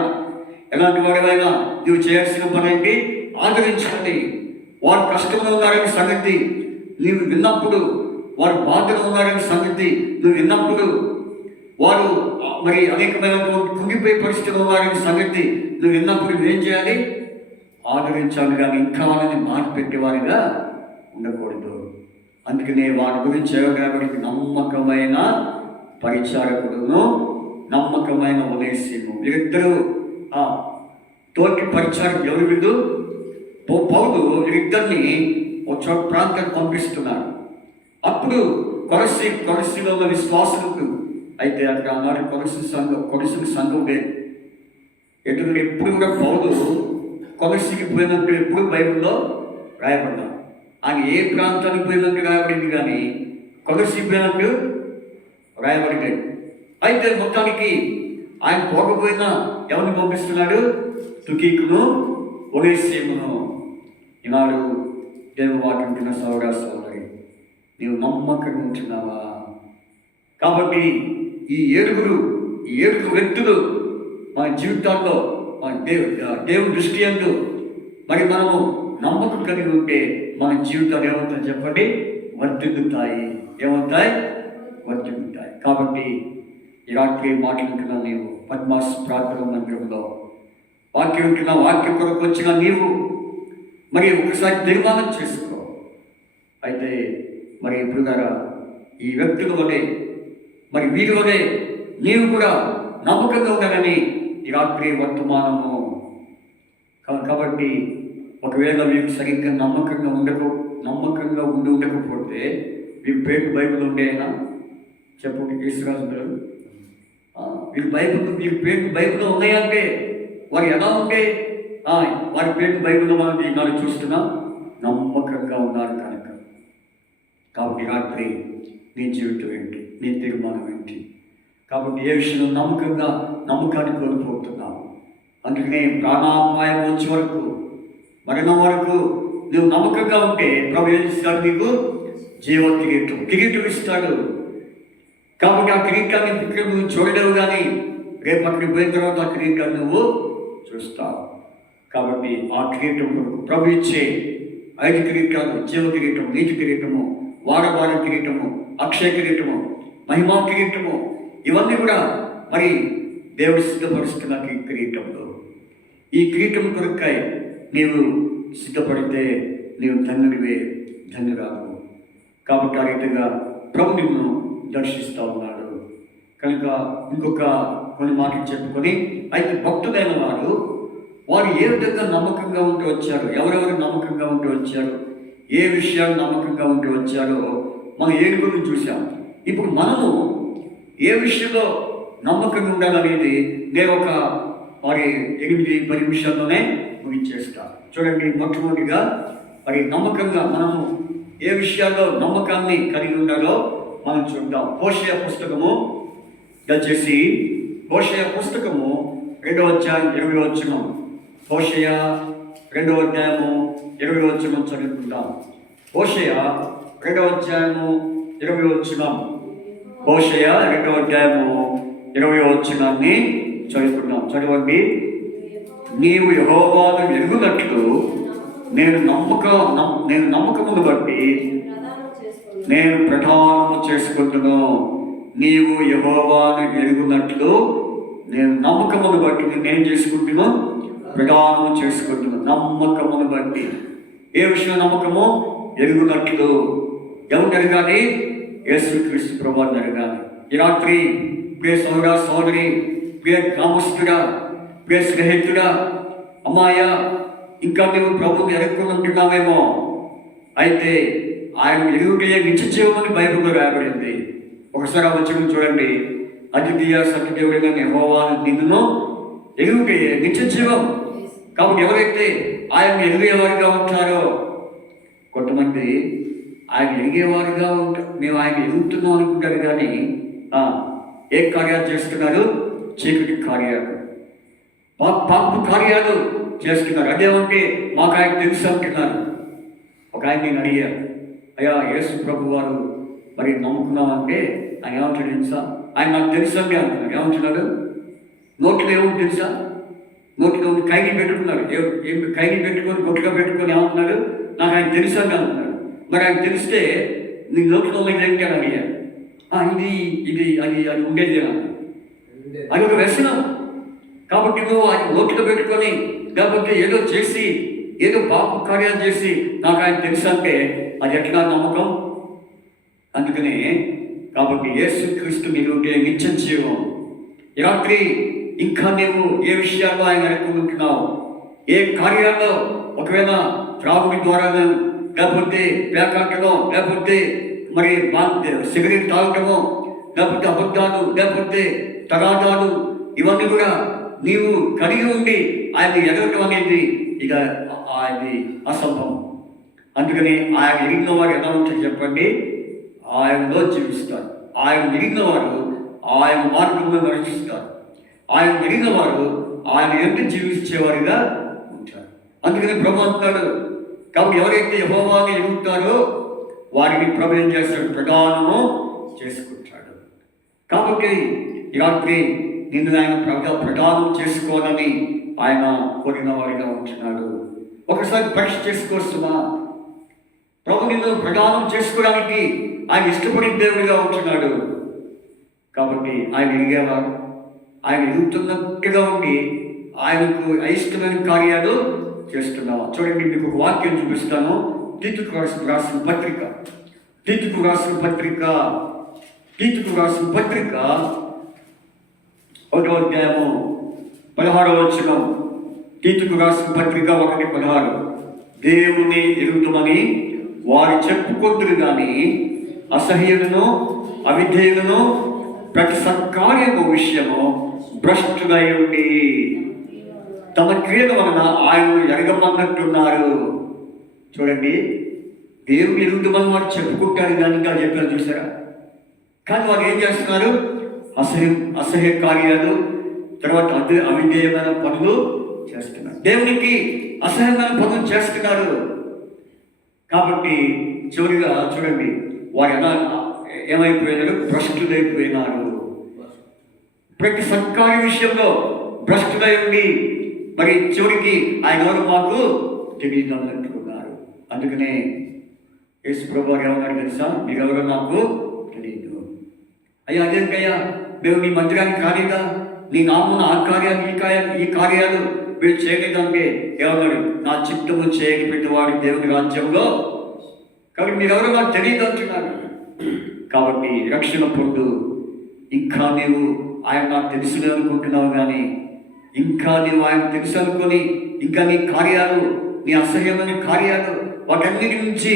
ఎలాంటి వాడైనా నువ్వు చేయాల్సిన పని ఏంటి? ఆదరించండి. వారు కష్టంలో ఉన్నారనే సంగతి నీవు విన్నప్పుడు, వారు బాధలో ఉన్నారనే సంగతి నువ్వు విన్నప్పుడు, వారు మరి అనేకమైన కుంగిపోయే పరిస్థితులు ఉన్నారనే సంగతి నువ్వు విన్నప్పుడు నువ్వేం చేయాలి? ఆదరించాలి. కానీ ఇంకా వాళ్ళని మాట పెట్టేవారిగా ఉండకూడదు. అందుకనే వారి గురించి కాబట్టి నమ్మకమైన పరిచారకుడును, నమ్మకమైన ఒనేసిము వీరిద్దరూ తోటి పరిచారకులు. ఎవరు వీళ్ళు? పౌలు వీరిద్దరిని ఒక చోట ప్రాంతానికి పంపిస్తున్నారు. అప్పుడు కొరసీలో ఉన్న విశ్వాసులకు అయితే అక్కడ అన్నారు కొరసీ సంఘం లేదు. ఎందుకంటే ఎప్పుడు కూడా పౌలు కొరసీకి పోయినట్టు ఎప్పుడు బైబిల్లో రాయబడ్డా. ఆయన ఏ ప్రాంతానికి పోయినట్టు రాయబడింది కానీ కొరసీ పోయినట్టు రాయబడలేదు. అయితే మొత్తానికి ఆయన పోకపోయినా ఎవరిని పంపిస్తున్నాడు? తుకీకును, ఒనేసిమును. ఈనాడు దేవుని వాక్యం వింటున్న సోదర సోదరి, నీవు నమ్మకంగా ఉంటున్నావా? కాబట్టి ఈ ఏడుగురు వ్యక్తులు మన జీవితాల్లో మన దేవుని దృష్టి యందు మరి మనము నమ్మకం కలిగి ఉంటే మన జీవితాలు ఏమవుతాయి చెప్పండి? వర్ధిల్లుతాయి. వర్ధిల్లుతాయి. కాబట్టి ఈ రాత్రి మాట్లాడుతున్నా నీవు పద్మాస్ ప్రార్థన మందిరంలో వాక్యం వింటున్నా, వాక్యం కొరకు వచ్చిన నీవు మరి ఒకసారి తీర్మానం చేసుకో. అయితే మరి ఇప్పుడు గారా ఈ వ్యక్తుల వలె మరి వీరి వలె నీవు కూడా నమ్మకంగా ఉండాలని ఈ రాత్రి వర్తమానము. కాబట్టి ఒకవేళ మీకు సరిగ్గా నమ్మకంగా ఉండకపోతే మీకు పేరు బైబిల్ ఉండేనా చెప్పండి? యేసురాజు గారు, మీకు పేరు బైబిల్లో ఉన్నాయంటే వారు ఎలా ఉంటే వారి పేరు బైబిల్లో మనం ఈనాడు చూస్తున్నాం. నమ్మకంగా ఉన్నారు కనుక. కాబట్టి రాత్రి నీ జీవితం ఏంటి? నీ తీర్మానం ఏంటి? కాబట్టి ఏ విషయంలో నమ్మకాన్ని కోల్పోతున్నావు. అందుకనే ప్రాణాపాయం వచ్చే వరకు, మరణం వరకు నువ్వు నమ్మకంగా ఉంటే ప్రభు ఏం ఇస్తాడు? నీకు జీవ కిరీటం ఇస్తాడు. కాబట్టి ఆ కిరీటాన్ని ఇక్కడ నువ్వు చూడలేవు, కానీ రేపు అక్కడికి పోయిన తర్వాత ఆ కిరీటాన్ని నువ్వు చూస్తావు. కాబట్టి ఆ కిరీటం ప్రభు ఇచ్చే 5 కిరీటాలు, జీవ కిరీటము, నీతి కిరీటము, వారవార కిరీటము, అక్షయ కిరీటము, మహిమా కిరీటము, ఇవన్నీ కూడా మరి దేవుడు సిద్ధపరుస్తున్న కిరీటంలో. ఈ కిరీటం కొరకై నీవు సిద్ధపడితే నీవు ధన్యుడివే, ధన్యురాలు. కాబట్టి ఆ రీతిగా ప్రభు నిన్ను దర్శిస్తూ ఉన్నాడు. కనుక ఇంకొక కొన్ని మాటలు చెప్పుకొని, అయితే భక్తులైన వారు ఏ విధంగా నమ్మకంగా ఉంటూ వచ్చారు, ఎవరెవరు నమ్మకంగా ఉంటూ వచ్చారు, ఏ విషయాలు నమ్మకంగా ఉంటూ వచ్చారో మనం 7 చూసాం. ఇప్పుడు మనము ఏ విషయంలో నమ్మకంగా ఉండాలనేది నేను ఒక 8-10 నిమిషాల్లోనే ముగించేస్తాను. చూడండి, మొట్టమొదటిగా మరి నమ్మకంగా మనము ఏ విషయాల్లో నమ్మకాన్ని కలిగి ఉండాలో మనం చూద్దాం. హోషేయ పుస్తకము, దయచేసి హోషేయ పుస్తకము 2వ అధ్యాయం 20వ వచనం. హోషేయ 2వ అధ్యాయము 20వ వచనం చదువుకుందాం. హోషేయ 2వ అధ్యాయము 20వ వచనం. హోషేయ 2వ అధ్యాయము 20వ వచనాన్ని చదువుకుందాం. చదవండి. నీవు యెహోవాను ఎరుగునట్లు నేను నమ్మకమును బట్టి నేను ప్రధానము చేసుకుంటున్నాను. నీవు యెహోవాను ఎరుగునట్లు నేను నమ్మకమును బట్టి నేనేం చేసుకుంటున్నాను? ప్రధానము చేసుకుంటున్నాను. నమ్మకమును బట్టి. ఏ విషయం నమ్మకము? ఎరుగునట్లు. ఎవరు ఎరగాలి? యేసుక్రీస్తు ప్రభువుని ఎరగాలి. ఈ రాత్రి ప్రియ సోదరా, సోదరి, ప్రియ గ్రామస్తుడా, ప్రియ స్నేహితుడా, అమ్మాయ, ఇంకా నువ్వు ప్రభువుని ఎరగకుంటున్నావేమో. అయితే ఆయన ఎరుగుటే నిత్యజీవమని బైబిల్లో రాయబడింది. ఒకసారి ఆ వచనం చూడండి. అద్వితీయ సత్యదేవుడిగా యెహోవాను నిన్ను ఎరుగుటే నిత్యజీవం. కాబట్టి ఎవరైతే ఆయన ఎరిగేవారిగా ఉంటారో, కొంతమంది ఆయన ఎరిగేవారిగా ఉంటారు, మేము ఆయన ఎరుగుతున్నాం అనుకుంటారు, కానీ ఏ కార్యాలు చేస్తున్నారు? చీకటి కార్యాలు, పాపపు కార్యాలు చేస్తున్నారు. అదేమంటే మాకు ఆయన తెలుసు అంటున్నారు. ఒక ఆయన నేను అడిగాను, అయ్యా యేసు ప్రభు వారు మరి నమ్ముకున్నామంటే ఆయన ఏమంటాడు తెలుసా? ఆయన నాకు తెలుసు అండి అంటున్నాడు. ఏమంటున్నాడు? నోట్లో ఏమో తెలుసా? నోట్లో కైని పెట్టుకున్నాడు. కైని పెట్టుకొని గొట్టుగా పెట్టుకొని ఏమంటున్నాడు? నాకు ఆయన తెలుసు అని అంటున్నాడు. మరి ఆయన తెలిస్తే నీ నోట్లో ఏంటి అని అడిగాను. ఇది అది ఉండేది అది ఒక వ్యసనం. కాబట్టి నువ్వు ఆయన నోట్లో పెట్టుకొని లేకపోతే ఏదో చేసి ఏదో పాప కార్యాలు చేసి నాకు ఆయన తెలుసు అంటే అది ఎట్లా నమ్మకం? అందుకనే కాబట్టి యేసుక్రీస్తు నీవుంటే నిత్య జీవం. ఈ రాత్రి ఇంకా నీవు ఏ విషయాల్లో ఆయన అనుకుంటున్నావు? ఏ కార్యాల్లో? ఒకవేళ త్రాగుడి ద్వారా, లేకపోతే పేకాటమో, లేకపోతే మరి సిగరెట్ తాగటమో, లేకపోతే అబద్ధాలు, లేకపోతే తగాదాలు, ఇవన్నీ కూడా నీవు కలిగి ఉండి ఆయన ఎదగటం అనేది ఇక అది అసంభవం. అందుకని ఆయన ఎరిగిన వారు ఎలా ఉంటారు చెప్పండి? ఆయనలో జీవిస్తారు. ఆయన ఎరిగిన వారు ఆయన మార్గంలో నడిపిస్తారు. ఆయన ఎరిగిన వారు ఆయన ఎంత జీవించేవారుగా ఉంటారు. అందుకని ప్రభు అంటాడు, కాబట్టి ఎవరైతే యెహోవాను ఎరుగుతారో వారిని ప్రభు ఏం చేస్తాడు? ప్రదానము చేసుకుంటాడు. కాబట్టి ఈ రాత్రి నిన్ను ఆయన ప్రదానం చేసుకోవాలని ఆయన కోరిన వారిగా ఉంటున్నాడు. ఒకసారి పరీక్ష చేసుకోవస్తున్నా, ప్రభు నిన్ను ప్రదానం చేసుకోవడానికి ఆయన ఇష్టపడిన దేవుడిగా ఉంటున్నాడు. కాబట్టి ఆయన ఎరిగేవారు, ఆయన ఎదుగుతున్నట్టుగా ఉండి ఆయనకు అయిష్టమైన కార్యాలు చేస్తున్నావా? చూడండి, మీకు ఒక వాక్యం చూపిస్తాను. తీతుకు రాసిన పత్రిక 1వ అధ్యాయము 16వ వచనం. తీతుకు రాసిన పత్రిక 1:16. దేవుని ఎరుగుతామని వారు చెప్పుకొందురు కానీ అసహ్యులను, అవిధేయులను, ప్రతి సత్కార్యము విషయము భ్రష్టులై ఉండి తమ క్రియల వలన ఆయనను ఎరగమన్నట్టున్నారు. చూడండి, దేవుని ఎరుగుతామని వారు చెప్పుకుంటారు కానీ ఇంకా చెప్పారు చూసారా? కానీ వారు ఏం చేస్తున్నారు? అసహ్య కార్యాలు, తర్వాత అవిధేయమైన పనులు చేస్తున్నారు. దేవునికి అసహ్యమైన పనులు చేస్తున్నారు. కాబట్టి చివరిగా చూడండి, వారు ఎలా ఏమైపోయినారు? భ్రష్టులైపోయినారు. ప్రతి సర్కారీ విషయంలో భ్రష్టులై ఉండి మరి చివరికి ఆయన ఎవరు మాకు తెలియదు అన్నట్టుకున్నారు. అందుకనే యేసు ప్రభువు ఏమన్నాడు తెలుసా? మీరెవరో నాకు తెలియదు. అయ్యా అదేంటయ్యా, మేము నీ మందిరానికి కాలేదా? నీ నామమున ఆ కార్యాలు ఈ కార్యాలు వీళ్ళు చేయలేదంటే ఏమన్నాడు? నా చిత్తము చేయని పెట్టేవాడు దేవుని రాజ్యంలో. కాబట్టి మీరెవరో నాకు తెలియదు అంటున్నారు. కాబట్టి రక్షణ పొందు. ఇంకా నీవు ఆయన నాకు తెలుసులే అనుకుంటున్నావు, కానీ ఇంకా నీవు ఆయన తెలుసు అనుకొని ఇంకా నీ కార్యాలు, నీ అసహ్యమైన కార్యాలు, వాటన్నిటి నుంచి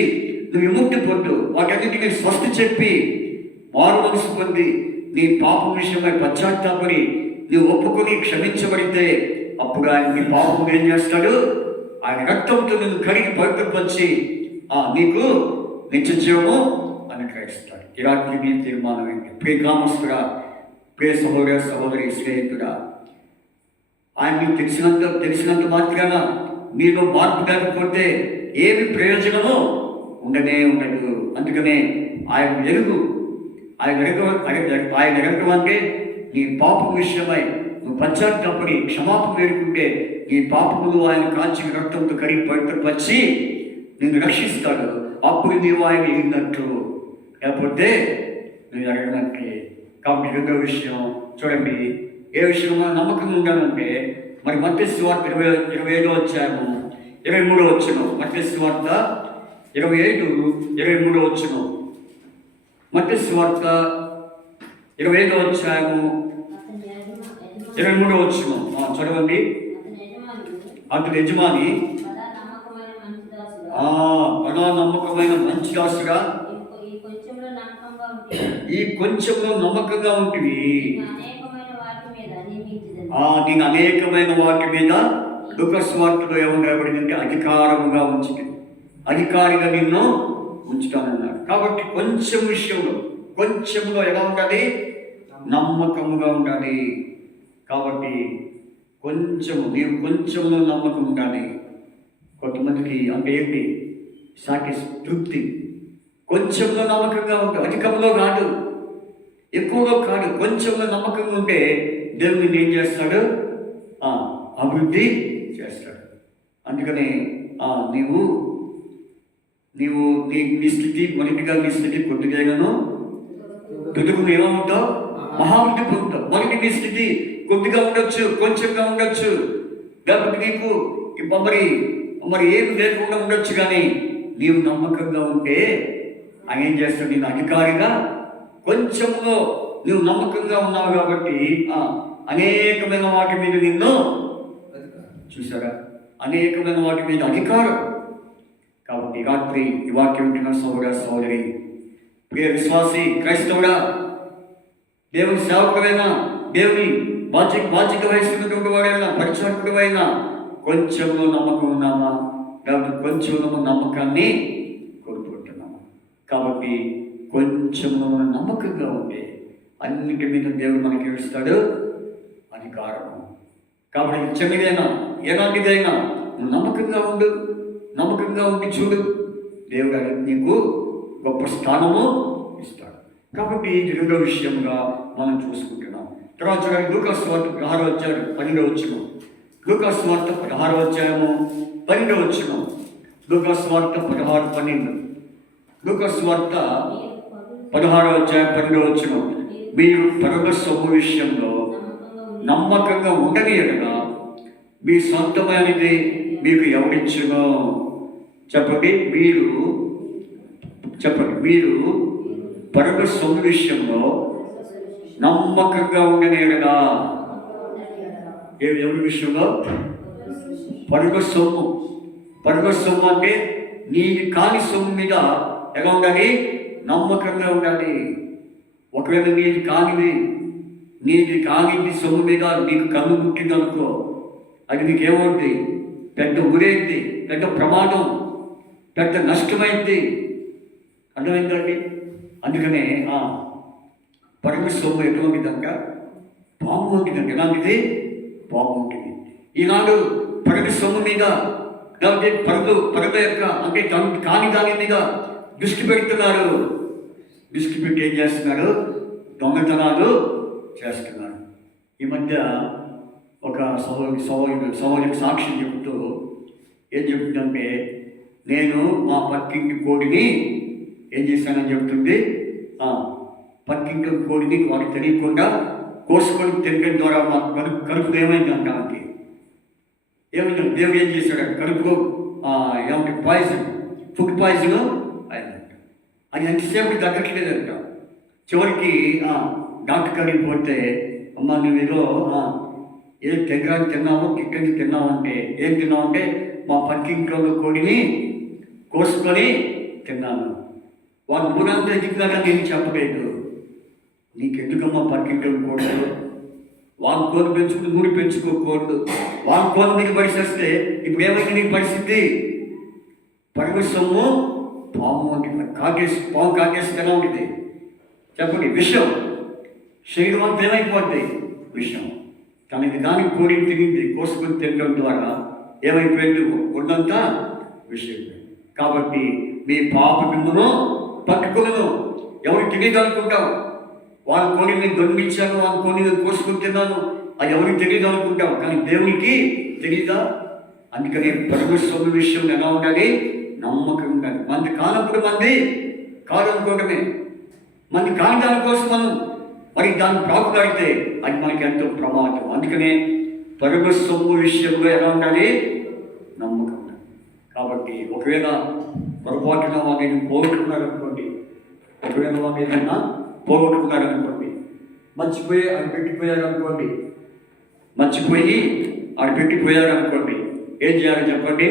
నువ్వు విముక్తి పొందు. వాటన్నిటిని స్వస్తి చెప్పి మారు మనసు పొంది నీ పాపం విషయమై పశ్చాత్తాపడి నువ్వు ఒప్పుకొని క్షమించబడితే అప్పుడు ఆయన నీ పాపం ఏం చేస్తాడు? ఆయన రక్తంతో నిన్ను కడిగి పవిత్రపరిచి నీకు నిత్య జీవము అనుగ్రహిస్తాడు. ఈ రాత్రి నీ తీర్మానం ఏంటి? ప్రియ గ్రామస్తుడా, ప్రియ సహోదర సహోదరి, స్నేహితుడా, ఆయన నీకు తెలిసినంత మాత్రాన నీలో మార్పు లేకపోతే ఏమి ప్రయోజనమో ఉండదు. అందుకనే ఆయన ఎరుగు అంటే నీ పాపం విషయమై నువ్వు పశ్చాత్తాపడి క్షమాపణ వేడుకుంటే నీ పాపములు ఆయన కాల్చిన రక్తంతో కడిగి పవిత్రపరిచి నిన్ను రక్షిస్తాడు. అప్పుడు నీవు ఆయన ఎరిగినట్లు, లేకపోతే నువ్వు ఎరగనట్లే. కాబట్టి రెండో విషయం చూడండి, ఏ విషయంలో నమ్మకంగా ఉండాలంటే మరి మత్తయి సువార్త 27వ అధ్యాయము 23వ వచనం. మత్తయి సువార్త 27:23 వచనం. మత్తయి సువార్త 25వ అధ్యాయము 23వ వచనం చదవండి. అతని యజమాని బడా నమ్మకమైన మంచి దాసుగా, ఈ కొంచెంలో నమ్మకంగా ఉంటుంది, నేను అనేకమైన వాటి మీద లూకాసు సువార్తలో ఏమని రాయబడిందంటే అధికారముగా అధికారిగా నిన్ను ఉంచుతానన్నాడు. కాబట్టి కొంచెంలో ఎలా ఉండాలి? నమ్మకముగా ఉండాలి. కాబట్టి నీవు కొంచెంలో నమ్మకం ఉండాలి. కొంతమందికి అంటే ఏంటి? తృప్తి. కొంచెంలో నమ్మకంగా ఉంటే, అధికంలో కాదు, ఎక్కువలో కాదు, కొంచెంలో నమ్మకంగా ఉంటే దేవుని ఏం చేస్తాడు? అభివృద్ధి చేస్తాడు. అందుకని నీవు నీ స్థితి మొదటిగా నీ స్థితి కొద్దిగాను తుదుకుని ఏమవుతావు? మహావృద్ధి పొందుతావు. మొదటి నీ స్థితి కొద్దిగా ఉండొచ్చు, కొంచెంగా ఉండొచ్చు, లేకపోతే నీకు మరి ఏమి లేకుండా ఉండొచ్చు, కానీ నీవు నమ్మకంగా ఉంటే ఆయన ఏం చేస్తాడు? నేను అధికారిగా కొంచెంలో నువ్వు నమ్మకంగా ఉన్నావు కాబట్టి అనేకమైన వాటి మీద నిన్ను చూసారా, అనేకమైన వాటి మీద అధికారం. కాబట్టి రాత్రి ఈ వాక్యం వింటున్న సహోదర సహోదరి, ప్రియ విశ్వాసి క్రైస్తవుడా, దేవుని సేవకుడైనా, దేవుని బాధ్యత వహిస్తున్నటువంటి వాడైనా, పరిచారకుడైనా కొంచెంలో నమ్మకం ఉన్నామా? లేకపోతే కొంచెంలో నమ్మకాన్ని కోల్పోతున్నామా? కాబట్టి కొంచెంలో మనం నమ్మకంగా ఉంటే అన్నిటి మీద దేవుడు మనకి ఇస్తాడు అధికారం. కాబట్టి చిన్నదైనా ఎలాంటిదైనా నువ్వు నమ్మకంగా ఉండి చూడు, దేవుడు నీకు గొప్ప స్థానము ఇస్తాడు. కాబట్టి రెండో విషయంగా మనం చూసుకుంటున్నాం. తర్వాత చూడండి, లూకాసు వార్త 16వ అధ్యాయం 12వ వచనం. లూకాసు వార్త 16వ అధ్యాయము 12వ వచనం. లూకాసు వార్త 16:12. లూకాసు వార్త 16వ అధ్యాయం 12వ వచనం. మీరు పరమ సొమ్ము విషయంలో నమ్మకంగా ఉండని ఎడల మీ సొంతమైనది మీకు ఎవరిచ్చునో? చెప్పండి. మీరు పరమ సొమ్ము విషయంలో నమ్మకంగా ఉండని ఎడల, ఎవరి విషయంలో? పరమ సొమ్ము అంటే నీది కాని సొమ్ము మీద ఎలా ఉండాలి? నమ్మకంగా ఉండాలి. ఒకవేళ నీది కానిది సొమ్ము మీద నీకు కన్ను పుట్టిందనుకో, అది నీకేమవుతుంది? పెద్ద ఊరేంది, పెద్ద ప్రమాదం, పెద్ద నష్టమైంది. అర్థమైందండి? అందుకనే పరమ సొమ్ము ఎటువంటిదంట? పాము ఉంటుందండి. ఎలాంటిది? పాము ఉంటుంది. ఈనాడు పరమ సొమ్ము మీద లేకపోతే పరుల యొక్క అంటే కాని దాని మీద దృష్టి పెడుతున్నారు. దృష్టి పెట్టి ఏం చేస్తున్నారు? దొంగతనాలు చేస్తున్నారు. ఈ మధ్య ఒక సహోదరికి సాక్ష్యం చెబుతూ ఏం చెబుతుందంటే, నేను మా పక్కింటి కోడిని ఏం చేశానని చెబుతుంది. పక్కింటి కోడిని వాడికి తెలియకుండా కోసుకొని తినడం ద్వారా మా కడుపులో ఏమైందంట ఆమెకి. ఏమైందంటే దేవుడు ఏం చేశాడు? కడుపులో ఏమంటే పాయిజన్, ఫుడ్ పాయిజన్ అయిందంట. అది ఎంతసేపు తగ్గట్లేదంట. చివరికి డాక్టర్ కాడికి పోతే, అమ్మ నువ్వు ఏదో ఏం తెగరాని తిన్నావు, కిక్కని తిన్నావు అంటే, ఏం తిన్నావు అంటే మా పక్కింట్లో కోడిని కోసుకొని తిన్నాను. వాళ్ళు ఊరంతా ఎదిగినాక నేను చెప్పలేదు. నీకెందుకమ్మా పక్కింట్లో కూడదు? వాళ్ళ కోడి పెంచుకుని ఊరి పెంచుకోకూడదు. వాళ్ళ కోడి నీకు పరిస్థిస్తే ఇప్పుడు ఏమైంది నీకు పరిస్థితి? పరమశము పాము అంటే పాము కాకేసి ఎలా ఉంటుంది చెప్పండి? విషం. శరీరం అంతా ఏమైపోద్ది? విషం. తనకి దానికి కోడిని తిరిగింది, కోసుకొని తినడం ద్వారా ఏమైపోయింది? ఒళ్ళంతా విషయం. కాబట్టి మీ పాప బిందును పట్టుకులను ఎవరు తెలియదు అనుకుంటావు. వాళ్ళ కోడిని దొంగిలించాను, వాళ్ళ కోడిని కోసుకొని తిన్నాను, అది ఎవరికి తెలియదు అనుకుంటావు. కానీ దేవునికి తెలియదా? అందుకని పరమేశ్వరుని విషయం ఎలా ఉండాలి? నమ్మకం ఉండాలి. మంది కానప్పుడు మంది కాదనుకోవడమే. మంది కాని దానికోసం మనం మరి దాన్ని ప్రాకులాడితే అది మనకి ఎంతో ప్రమాదం. అందుకనే పరమేశ్వరు విషయంలో ఎలా ఉండాలి? నమ్మకం ఉండాలి. కాబట్టి ఒకవేళ పొరపాటున వాళ్ళు పోగొట్టుకున్నారనుకోండి, ఒకవేళ వాళ్ళు ఏదైనా పోగొట్టుకున్నారనుకోండి, మర్చిపోయి అది పెట్టిపోయారనుకోండి, మర్చిపోయి అది పెట్టిపోయారనుకోండి, ఏం చేయాలి చెప్పండి?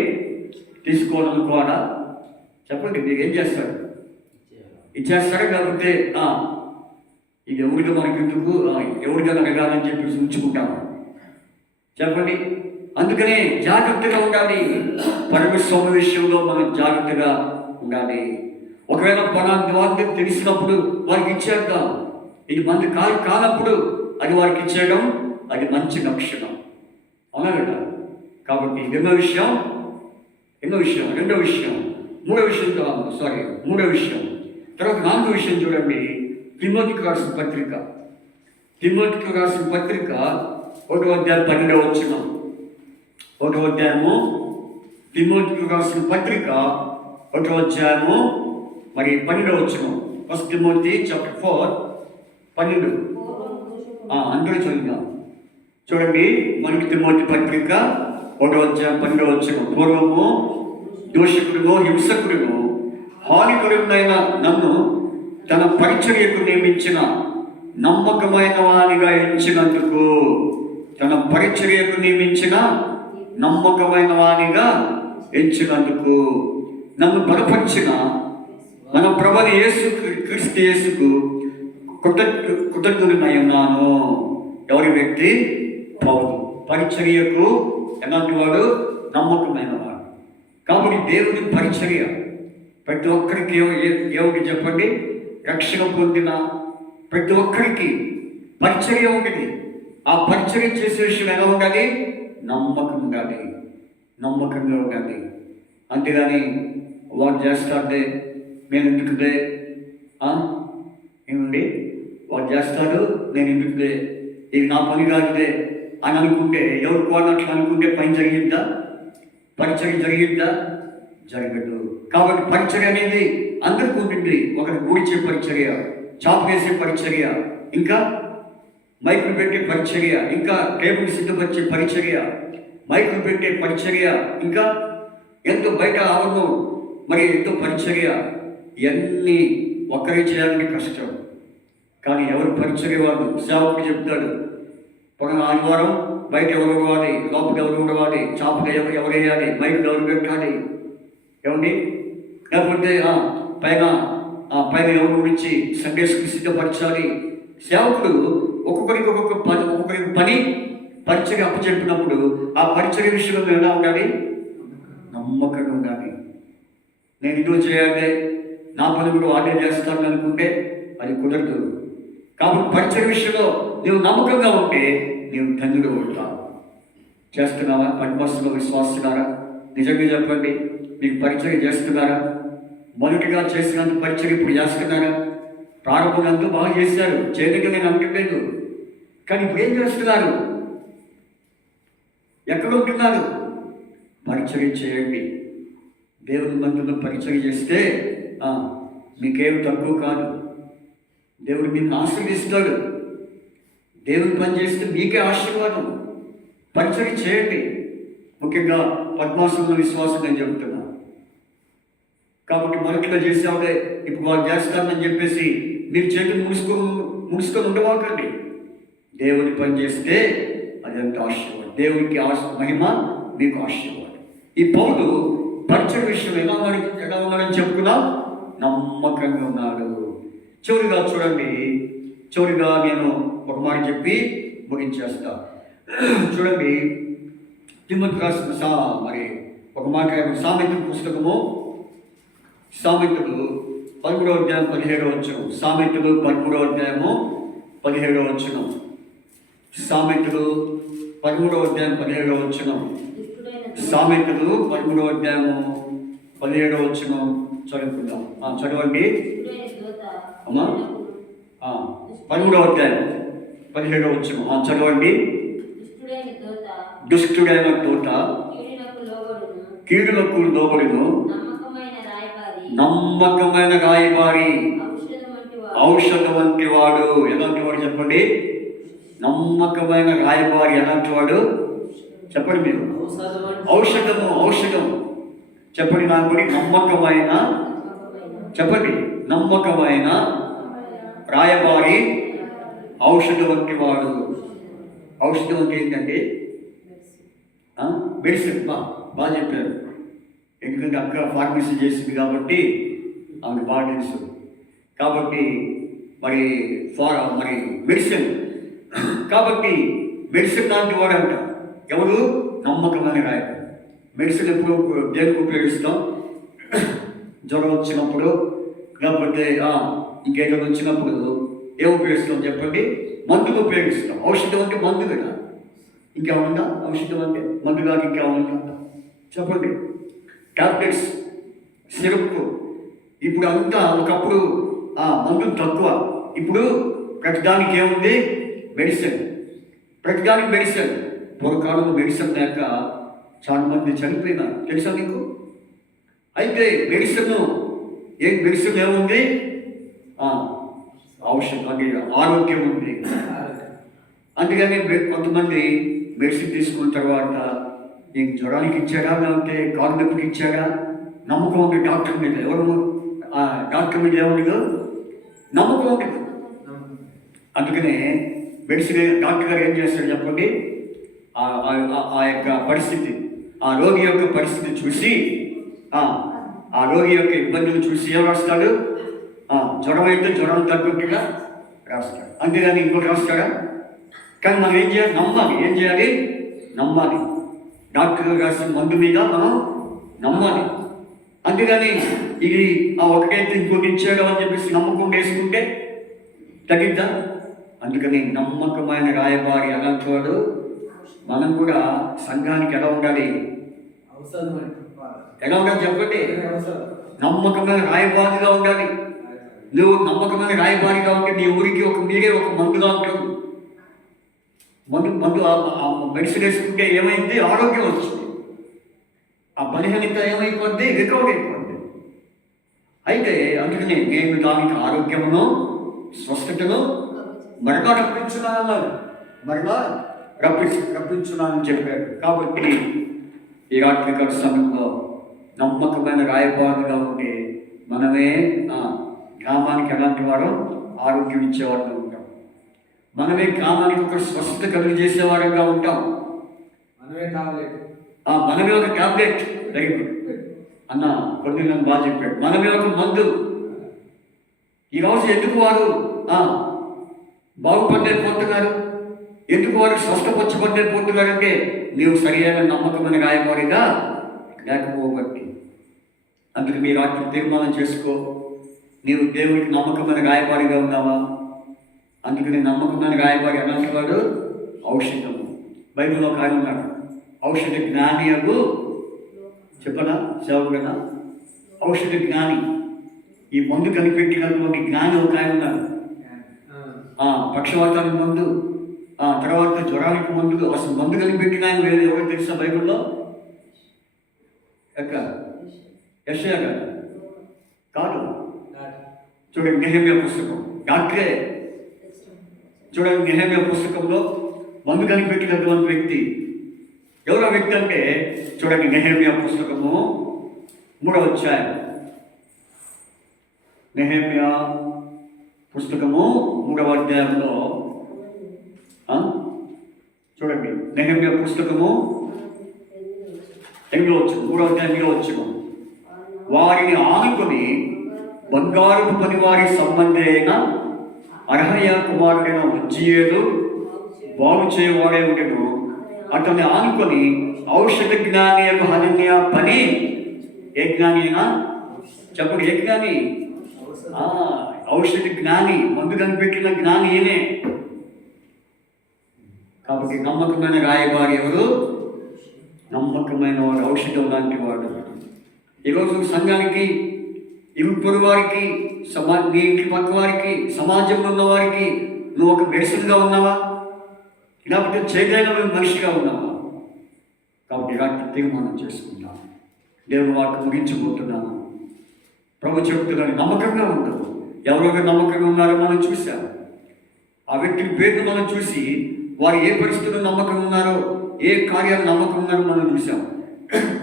తీసుకోవాలనుకోవాలా? చెప్పండి, మీరు ఏం చేస్తారు? ఇచ్చేస్తారా? లేకపోతే ఇది ఎవరిగా మనకి ఎందుకు, ఎవరిగా అడగాలని చెప్పి ఉంచుకుంటాము? చెప్పండి. అందుకనే జాగ్రత్తగా ఉండాలి. పరమేశ్వర విషయంలో మనం జాగ్రత్తగా ఉండాలి. ఒకవేళ వాళ్ళకి తెలిసినప్పుడు వారికి ఇచ్చేద్దాం. ఇది మంది కానప్పుడు అది వారికి ఇచ్చేయడం అది మంచి లక్షణం. అవునా కదా? కాబట్టి రెండో విషయం, మూడో విషయం, తర్వాత నాలుగో విషయం చూడండి. తిమోతికి రాసిన పత్రిక 1వ అధ్యాయం 12వ వచనం. 1వ అధ్యాయము తిమోతికి రాసిన పత్రిక 1వ అధ్యాయము మరి 12వ వచనం. 1 తిమోతి చాప్టర్ 4:12. అందరూ చదివినాం. చూడండి, మనకి తిమోతి పత్రిక 1వ అధ్యాయం 12వ వచనం. పూర్వము దోషకుడును హింసకుడును హానికరుడైన నన్ను తన పరిచర్యకు నియమించిన నమ్మకమైన వానిగా ఎంచినందుకు, నన్ను బలపరిచిన మన ప్రభువైన క్రీస్తు యేసుకు కృతజ్ఞుడినై ఉన్నాను. ఎవరి వ్యక్తి? పౌలు. పరిచర్యకు ఎలాంటి వాడు? నమ్మకమైన వాడు. కాబట్టి దేవుని పరిచర్య ప్రతి ఒక్కరికి ఏమిటి చెప్పండి? రక్షణ పొందిన ప్రతి ఒక్కరికి పరిచర్య ఉంటుంది. ఆ పరిచర్య చేసే విషయం ఎలా ఉండాలి? నమ్మకంగా ఉండాలి. అంతేగాని వాడు చేస్తాడే నేను ఎందుకుదే, ఏమండి వాడు చేస్తాడు నేను ఎందుకుదే, ఇది నా పని కాదుదే అని అనుకుంటే, ఎవరికి వాళ్ళు అట్లా అనుకుంటే పని జరిగిద్దా? పరిచర్య జరిగిద్దా? జరగదు. కాబట్టి పరిచర్య అనేది అందరికీ ఉంటుంది. ఒకరు గూడిచే పరిచర్య, చాపేసే పరిచర్య, ఇంకా మైకులు పెట్టే పరిచర్య, ఇంకా టేబుల్ సిద్ధపరిచే పరిచర్య, మైకులు పెట్టే పరిచర్య, ఇంకా ఎంతో బయట ఆవరణం మరి ఎంతో పరిచర్య. ఇవన్నీ ఒక్కరే చేయాలంటే కష్టం. కానీ ఎవరు పరిచర్య వాడు సేవకుడు చెప్తాడు, పొగ ఆదివారం బయట ఎవరు ఇవ్వాలి, లోపల ఎవరు ఉండవాలి, చాపలు ఎవరు వేయాలి, మైకులు ఎవరు పెట్టాలి, ఏమండి, లేకపోతే పైన ఎవరి గురించి సందేశం సిద్ధపరచాలి. సేవకుడు ఒక్కొక్కరికి పని పరిచర్య అప్పచెప్పినప్పుడు ఆ పరిచర్య విషయంలో ఎలా ఉండాలి? నమ్మకంగా ఉండాలి. నేను ఇదో చేయాలి, నా పని కూడా వాడే చేస్తాను అనుకుంటే అది కుదరదు. కాబట్టి పరిచర్య విషయంలో నీవు నమ్మకంగా ఉంటే నీవు ధన్యుడు ఉంటావు. చేస్తున్నావా? పనిమస్తుగా విశ్వాసులారా నిజంగా చెప్పండి, మీకు పరిచయం చేస్తున్నారా? మొదటిగా చేసినంత పరిచయం ఇప్పుడు చేస్తున్నారా? ప్రారంభంగా అంతా బాగా చేశారు, చేయడానికి నేను అంటలేదు. కానీ ఇప్పుడు ఏం చేస్తున్నారు? ఎక్కడ ఉంటున్నారు? పరిచయం చేయండి. దేవుని మందిరంలో పరిచయం చేస్తే మీకేం తక్కువ కాదు. దేవుడు మీకు ఆశీర్వదిస్తాడు. దేవుని పని చేస్తే మీకే ఆశీర్వాదం. పరిచయం చేయండి. ముఖ్యంగా పద్మాసనంలో విశ్వాసం నేను చెబుతున్నా. కాబట్టి మొదటిలో చేసేవాడే ఇప్పుడు వాళ్ళు చేస్తానని చెప్పేసి మీరు చేతులు ముడుచుకొని ఉండవాకండి. దేవుని పని చేస్తే అదంతా ఆశీర్వాదం. దేవునికి మహిమ, మీకు ఆశీర్వాదం. ఈ పౌలు పరిచయ విషయం ఎలా ఉన్నాడని చెప్పుకున్నా, నమ్మకంగా ఉన్నాడు. చివరిగా చూడండి, చివరిగా నేను ఒక మాట చెప్పి ముగించేస్తా. చూడండి, తిమోతి రాసిన మరి ఒక మాట సామెతల పుస్తకము, సామెతలు 13వ అధ్యాయం 17వ వచనం. సామెతలు 13వ అధ్యాయము 17వ వచనం. సామెతలు 13వ అధ్యాయం 17వ వచనం. సామెతలు 13వ అధ్యాయము 17వ వచనం చదువుకుందాం. చదవండి అమ్మా. 13వ అధ్యాయం 17వ వచనం చదవండి. దుష్టుడైన దూత కీడులకు లోబడును, నమ్మకమైన రాయబారి ఔషధం వంటి వాడు. ఎలాంటి వాడు చెప్పండి? నమ్మకమైన రాయబారి ఎలాంటి వాడు చెప్పండి మీరు? ఔషధం చెప్పండి. నాకు నమ్మకమైన, చెప్పండి, నమ్మకమైన రాయబారి ఔషధం వంటి వాడు. ఔషధం అంటే ఏంటంటే మెడిసిన్. బాగా చెప్పారు. ఎందుకంటే అక్క ఫార్మసీ చేసింది కాబట్టి ఆమె బాగా తెలుసు. కాబట్టి మరి మెడిసిన్, కాబట్టి మెడిసిన్ లాంటి వాడు అంట. ఎవరు? నమ్మకమైన రాయబారి. మెడిసిన్ ఎప్పుడు దేనికి ఉపయోగిస్తాం? జ్వరం వచ్చినప్పుడు, లేకపోతే ఇంకేదో వచ్చినప్పుడు ఏం ఉపయోగిస్తాం చెప్పండి? మందులు ఉపయోగిస్తాం. ఔషధం అంటే మందు కదా. ఇంకేమన్నా ఔషధం అంటే మందు కాక ఇంకేమన్నా చెప్పండి? Tablets, syrup. ఇప్పుడు అంతా ఒకప్పుడు మందులు తక్కువ. ఇప్పుడు ప్రతిదానికి ఏముంది? మెడిసిన్. ప్రతిదానికి మెడిసిన్. పూర్వకాలంలో మెడిసిన్ లేక చాలా మంది చనిపోయినారు, తెలుసా మీకు? అయితే మెడిసిన్ ఏముంది? ఔషధం అంటే ఆరోగ్యం ఉంది. అందుకని కొంతమంది మెడిసిన్ తీసుకున్న తర్వాత నీకు జ్వరానికి ఇచ్చాడా, లేకపోతే కాలు నొప్పికి ఇచ్చాడా, నమ్మకం ఉంది డాక్టర్ మీద. ఎవరు డాక్టర్ మీద ఏముండదు? నమ్మకం ఉండదు. అందుకనే మెడిసిన్ డాక్టర్ గారు ఏం చేస్తాడు చెప్పండి? ఆ యొక్క పరిస్థితి, ఆ రోగి యొక్క పరిస్థితి చూసి, ఆ రోగి యొక్క ఇబ్బందులు చూసి ఏం రాస్తాడు? జ్వరం అయితే జ్వరం తగ్గట్టుగా రాస్తాడు. అంతేగాని ఇంకోటి రాస్తాడా? కానీ మనం ఏం చేయాలి? నమ్మాలి. ఏం చేయాలి? నమ్మాలి. డాక్టర్ గారు రాసిన మందు మీద మనం నమ్మాలి. అంతేగాని ఇది ఒకటైతే ఇంకోటి ఇచ్చాడు అని చెప్పేసి నమ్మకం వేసుకుంటే తగ్గిద్దా? అందుకని నమ్మకమైన రాయబారి అలాంటి వాడు. మనం కూడా సంఘానికి ఎలా ఉండాలి? ఎలా ఉండాలి చెప్పండి? నమ్మకమైన రాయబారిగా ఉండాలి. నువ్వు నమ్మకమైన రాయబారిగా ఉంటే నీ ఊరికి మీరే ఒక మందుగా ఉంటావు. మందు మెడిసిన్ వేసుకుంటే ఏమైంది? ఆరోగ్యం వచ్చింది. ఆ బలహీనత ఏమైపోద్ది? రికవర్ అయిపోద్ది. అయితే అందుకనే నేను దానికి ఆరోగ్యమును, స్వస్థతను మరలా రప్పించున్నానని చెప్పాడు. కాబట్టి ఈ రాత్రికాల సమయంలో నమ్మకమైన రాయబారుగా ఉంటే మనమే గ్రామానికి ఎలాంటి వారు? ఆరోగ్యం ఇచ్చేవారుగా ఉంటాం. మనమే గ్రామానికి ఒక స్వస్థత కలుగు చేసేవారంగా ఉంటాం. మనమే ఒక టాబ్లెట్. అన్న కొన్ని నన్ను బాగా చెప్పాడు. మనమే ఒక మందు. ఈరోజు ఎందుకు వారు బాగుపడలేకపోతున్నారు? ఎందుకు వారు స్వస్థపరచబడలేకపోతున్నారంటే నీవు సరైన నమ్మకమైన రాయబారిగా లేకపోబట్టి. అందుకు మీరు రాత్రి తీర్మానం చేసుకో. నీవు దేవుడికి నమ్మకమైన రాయబారిగా ఉన్నావా? అందుకని నమ్మకమైన రాయబారి అలాంటి వాడు ఔషధము. బైబిల్లో ఆయన ఉన్నాడు, ఔషధ జ్ఞానియగు చెప్పనా సేవకుడనా? ఔషధ జ్ఞాని. ఈ మందు కనిపెట్టినటువంటి జ్ఞాని ఒక ఆయన ఉన్నారు. పక్షవాతానికి మందు, తర్వాత జ్వరానికి మందు. అసలు మందు కనిపెట్టిన ఆయన వేరే ఎవరు తెలుసా బైబిల్లో? యెషయా గారు కాదు. చూడండి నెహెమ్యా పుస్తకం, డాక్టరే. చూడండి నెహెమ్యా పుస్తకంలో మందు కనిపెట్టినటువంటి వ్యక్తి ఎవరో వ్యక్తి అంటే, చూడండి నెహెమ్యా పుస్తకము 3వ అధ్యాయం. నెహెమ్యా పుస్తకము 3వ అధ్యాయంలో చూడండి, నెహెమ్యా పుస్తకము 8వ వచనం, 3వ అధ్యాయం 8వ వచనం. వారిని ఆనుకొని బంగారపు పని వారి సంబంధి అయిన అర్హయ కుమారుడైన ఉజ్జీయేలు బాగు చేయవాడే ఉండెను. అతన్ని ఆనుకొని ఔషధ జ్ఞాని యొక్క హనన్య పని. ఏ జ్ఞాని అయినా చెప్పడు. ఏ జ్ఞాని? ఔషధ జ్ఞాని, మందు కనిపెట్టిన జ్ఞాని ఈయనే. కాబట్టి నమ్మకమైన రాయబారి ఎవరు? నమ్మకమైన వాడు, ఔషధం లాంటి వాడు. ఈరోజు సంఘానికి, ఇరుపొరు వారికి, నీ ఇంటి పక్క వారికి, సమాజంలో ఉన్న వారికి నువ్వు ఒక మెడిసిన్గా ఉన్నావా? లేకపోతే చేయగలిగిన మనిషిగా ఉన్నావా? కాబట్టి రాత్రి తీర్మానం చేసుకున్నాను. దేవుని వాటిని ముగించబోతున్నాను. ప్రభు చెప్తున్నాను, నమ్మకంగా ఉండవు. ఎవరెవరు నమ్మకంగా ఉన్నారో మనం చూసాం. ఆ వ్యక్తిని పేరును మనం చూసి వారు ఏ పరిస్థితుల్లో నమ్మకం ఉన్నారో, ఏ కార్యాలు నమ్మకం ఉన్నారో మనం చూసాం.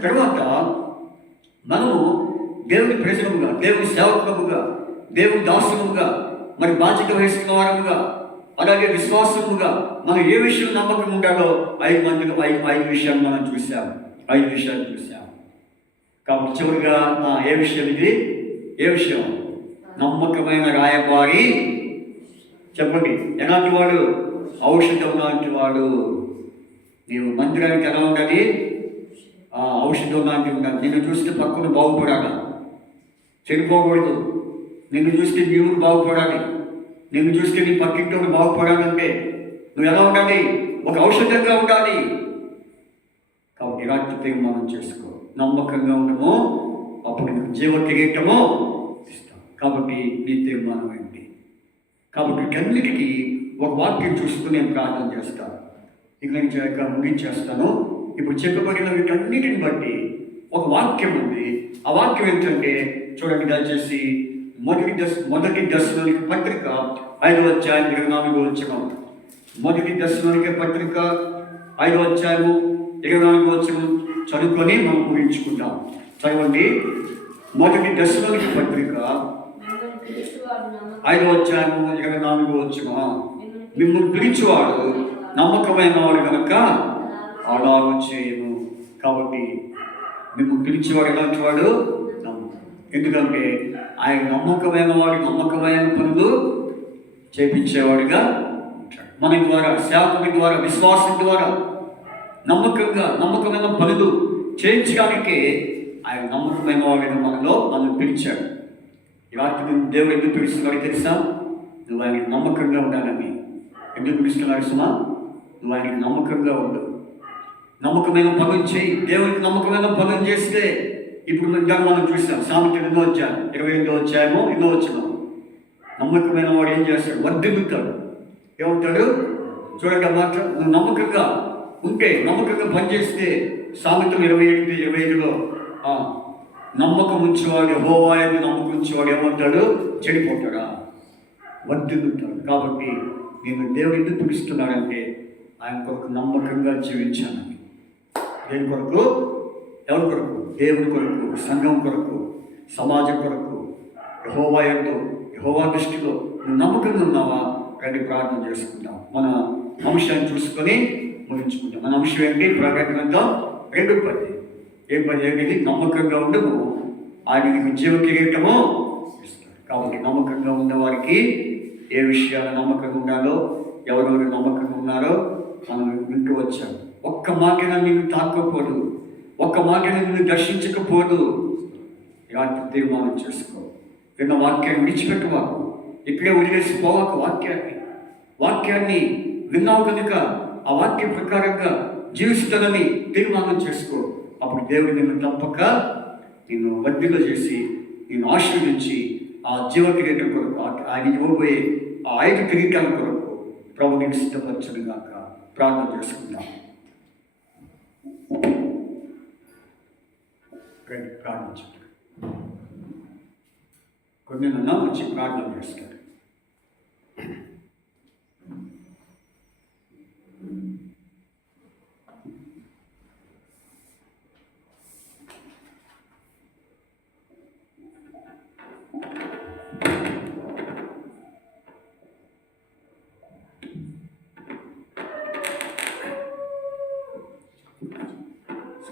తర్వాత మనము దేవుని ప్రజలముగా, దేవుని సేవకులముగా, దేవుని దాసులముగా, మరి బాధ్యత వహిస్తున్న వారముగా, అలాగే విశ్వాసముగా మనం ఏ విషయం నమ్మకం ఉండాలో 5 విషయాలు మనం చూసాం. 5 విషయాలు చూసాం. కాబట్టి చివరిగా ఏ విషయం ఇది? ఏ విషయం? నమ్మకమైన రాయబారి. చెప్పండి, ఎలాంటి వాడు? ఔషధం లాంటి వాడు. నీవు మందిరానికి ఎలా ఉండాలి? ఔషధం లాంటి ఉండాలి. నిన్ను చూస్తే పక్కన బాగుపడాలి, చెడిపోకూడదు. నిన్ను చూస్తే నీ ఊరు బాగుపడాలి, నిన్ను చూస్తే నీ పక్కింటి బాగుపడాలంటే నువ్వు ఎలా ఉండాలి? ఒక ఔషధంగా ఉండాలి. కాబట్టి రాత్రి తీర్మానం చేసుకో. నమ్మకంగా ఉండము, అప్పుడు నీకు జీవ కిరీటము ఇస్తాం. కాబట్టి నీ తీర్మానం ఏంటి? కాబట్టి వీటన్నిటికీ ఒక వాక్యం చూసుకుని నేను ప్రార్థన చేస్తాను. ఇక నేను ముగించేస్తాను. ఇప్పుడు చెప్పబడిన వీటన్నిటిని బట్టి ఒక వాక్యం ఉంది. ఆ వాక్యం ఏంటంటే చూడండి, దయచేసి మొదటి దశలోనికి పత్రిక 5వ అధ్యాయం 24వ వచనం. మొదటి దశలోనికి పత్రిక 5వ అధ్యాయము 24వ వచనం చదువుకొని మనం ముగించుకుంటాం. చదవండి. మొదటి దశలోనికి పత్రిక 5వ అధ్యాయము 24వ వచనం. మిమ్మల్ని పిలిచేవాడు నమ్మకమైన వాడు కనుక అలాగూ చేయను. కాబట్టి మిమ్మల్ని పిలిచేవాడు ఎలాంటి వాడు? ఎందుకంటే ఆయన నమ్మకమైన వాడు, నమ్మకమైన పనులు చేపించేవాడిగా ఉంటాడు. మన ద్వారా, సేవకుని ద్వారా, విశ్వాసం ద్వారా నమ్మకమైన పనులు చేయించడానికే ఆయన నమ్మకమైన వాడిని మనం పిలిచాడు. రాత్రి దేవుడు ఎందుకు పిలుస్తున్నాడు తెలుసా? నువ్వు ఆయనకి నమ్మకంగా ఉండాలని. ఎందుకు పిలుస్తున్నాడు సుమా? నువ్వు ఆయనకి నమ్మకంగా ఉండవు. నమ్మకమైన పనులు చేయి. దేవునికి నమ్మకమైన పనులు చేస్తే ఇప్పుడు మనం చూసాం. సామెతలు 28వ అధ్యాయము 2వ వచనం. నమ్మకమైన వాడు ఏం చేస్తాడు? వర్ధిల్లుతాడు. ఏమంటాడు? చూడండి ఆ మాట. నువ్వు నమ్మకంగా ఉంటే, నమ్మకంగా పనిచేస్తే, సామెతలు 27:25లో నమ్మకం ఉంచేవాడు, యెహోవా యందు నమ్మకం ఉంచేవాడు ఏమంటాడు? చెడిపోతాడా? వర్ధిల్లుతాడు. కాబట్టి నేను దేవుడు ఎందుకు పిలుస్తున్నాడంటే ఆయన కొరకు నమ్మకంగా జీవించాలని. దేని కొరకు? ఎవరి కొరకు? దేవుని కొరకు, సంఘం కొరకు, సమాజం కొరకు, యెహోవా యందు, యెహోవా దృష్టిలో నువ్వు నమ్మకంగా ఉన్నావా? రండి ప్రార్థన చేసుకుంటాం. మన అంశాన్ని చూసుకొని ముగించుకుంటాం. మన అంశం ఏంటి? ప్రకటన గ్రంథం 2:10. ఏం పని ఏంటి? నమ్మకంగా ఉండము, ఆయనకి జీవ కిరీటము ఇస్తాడు. కాబట్టి నమ్మకంగా ఉన్నవారికి ఏ విషయాలు నమ్మకంగా ఉండాలో, ఎవరెవరు నమ్మకంగా ఉన్నారో మనం వింటూ వచ్చాం. ఒక్క మాటన నిన్ను తాకపోదు, ఒక్క మాటన నిన్ను దర్శించకపోదు. రాత్రి తీర్మానం చేసుకో. విన్న వాక్యాన్ని విడిచిపెట్టువాకు, ఇక్కడే వదిలేసి పోవాకు. వాక్యాన్ని విన్నావు కనుక ఆ వాక్యం ప్రకారంగా జీవిస్తానని తీర్మానం చేసుకో. అప్పుడు దేవుడు నిన్ను తప్పక నిన్ను వర్ధిల్ల చేసి నిన్ను ఆశీర్వదించి ఆ జీవ కిరీటం కొరకు ఆయన ఇవ్వబోయే ఆ 5 కిరీటాల కొరకు ప్రభు నీకు సిద్ధపరచును గాక. ప్రార్థన చేసుకుందాం. ప్రార్థించండి. కొన్ని వచ్చి ప్రార్థన చేస్తారు.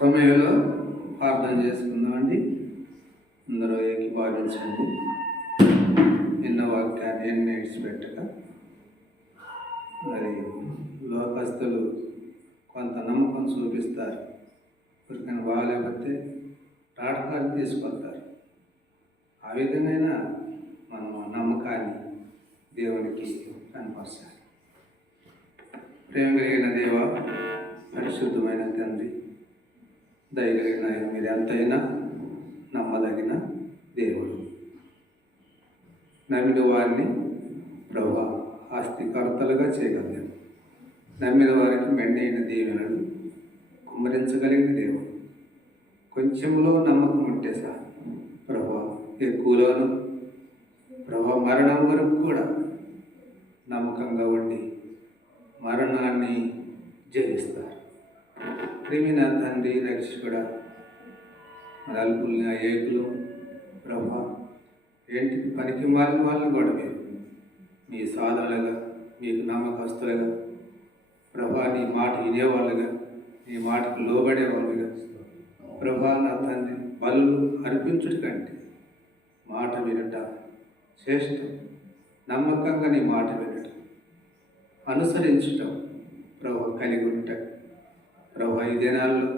సమయంలో ప్రార్థన చేసుకుందామండి. అందరూ ఏకీభావించండి. నిన్న వాక్యాన్ని ఎన్ని విడిచిపెట్టక మరి లోకస్తులు కొంత నమ్మకం చూపిస్తారు, ఎవరికైనా బాగాలేకపోతే రాటకాలు తీసుకొస్తారు. ఆ విధంగా మనం నమ్మకాన్ని దేవునికి కనపరచాలి. ప్రేమ కలిగిన దేవ, పరిశుద్ధమైన తండ్రి, దయగలిగిన మీరు ఎంతైనా నమ్మదగిన దేవుడు. నమ్మిన వారిని ప్రభువా ఆస్తికర్తలుగా చేయగలిగారు. నమ్మిన వారికి మెండైన దీవెనలు కుమ్మరించగలిగిన దేవుడు. కొంచెంలో నమ్మకం ఉంటే సార్ ప్రభువా ఎక్కువలోను ప్రభువా మరణం వరకు కూడా నమ్మకంగా ఉండి మరణాన్ని జయిస్తారు. ప్రేమిన తండ్రి, రక్షకుడా, అల్పుల్ని ఏకులు ప్రభా ఏంటికి పనికి మారిన వాళ్ళని కూడా మీరు మీ సాధనలుగా, మీకు నమ్మకస్తులుగా ప్రభా నీ మాట వినేవాళ్ళుగా, నీ మాటకు లోబడేవాళ్ళుగా ప్రభా నా తండ్రి బలు అర్పించుట కంటే మాట వినట శ్రేష్టం. నమ్మకంగా నీ మాట వినటం, అనుసరించటం ప్రభా కలిగి ఉండటం. ప్రభా ఈ దినాల్లో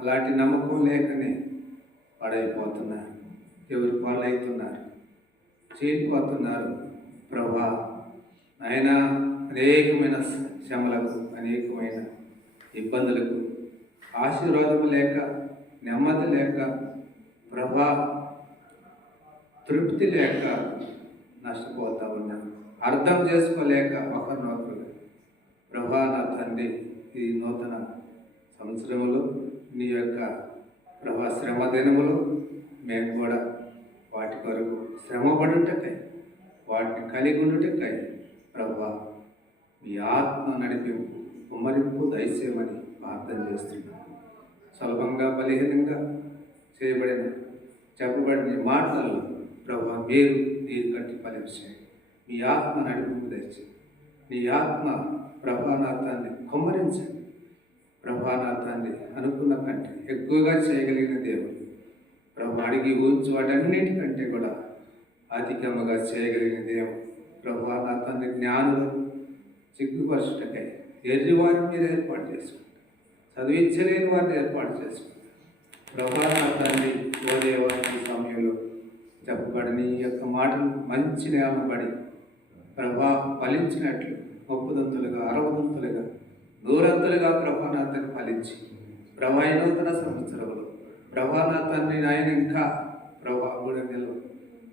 అలాంటి నమ్మకం లేకనే పడైపోతున్నారు, ఎవరు పాలవుతున్నారు, చీలిపోతున్నారు. ప్రభా ఆయన అనేకమైన శ్రమలకు, అనేకమైన ఇబ్బందులకు, ఆశీర్వాదం లేక, నెమ్మది లేక, ప్రభా తృప్తి లేక నష్టపోతూ ఉన్నారు. అర్థం చేసుకోలేక ఒకరినొకరు ప్రభా నా తండ్రి ఈ నూతన సంవత్సరములు నీ యొక్క ప్రభా శ్రమ దినములు మేము కూడా వాటి కొరకు శ్రమపడుటకై, వాటిని కలిగి ఉండుటకై ప్రభా మీ ఆత్మ నడిపింపు, కుమ్మరింపు దయచేయమని ప్రార్థన చేస్తున్నాను. సులభంగా బలహీనంగా చెప్పబడిన మాటలలో ప్రభా మీరు నీరు కట్టి ఫలించండి. మీ ఆత్మ నడిపింపు దయచేయండి. నీ ఆత్మ ప్రభానాథాన్ని కుమ్మరించండి. ప్రభానాథాన్ని అనుకున్న కంటే ఎక్కువగా చేయగలిగిన దేవుడు ప్రభు అడిగి ఊంచు వాటన్నిటికంటే కూడా అధికముగా చేయగలిగిన దేవుడు ప్రభానాథాన్ని జ్ఞానులు సిగ్గుపరచుటకై ఎర్రివారిని మీరు ఏర్పాటు చేసుకుంటారు, చదివించలేని వారిని ఏర్పాటు చేసుకుంటారు. ప్రభానాథాన్ని ఓ దేవాన్ని సమయంలో చెప్పబడిన ఈ యొక్క మాటలు మంచి నేమబడి ప్రభా ఫలించినట్లు 30దంతులుగా 60దంతులుగా 100దంతులుగా ప్రభానాథాన్ని ఫలించి ప్రభా నూతన సంవత్సరంలో ప్రభానాథాన్ని ఆయన ఇంకా ప్రభా కూడా నిల్వ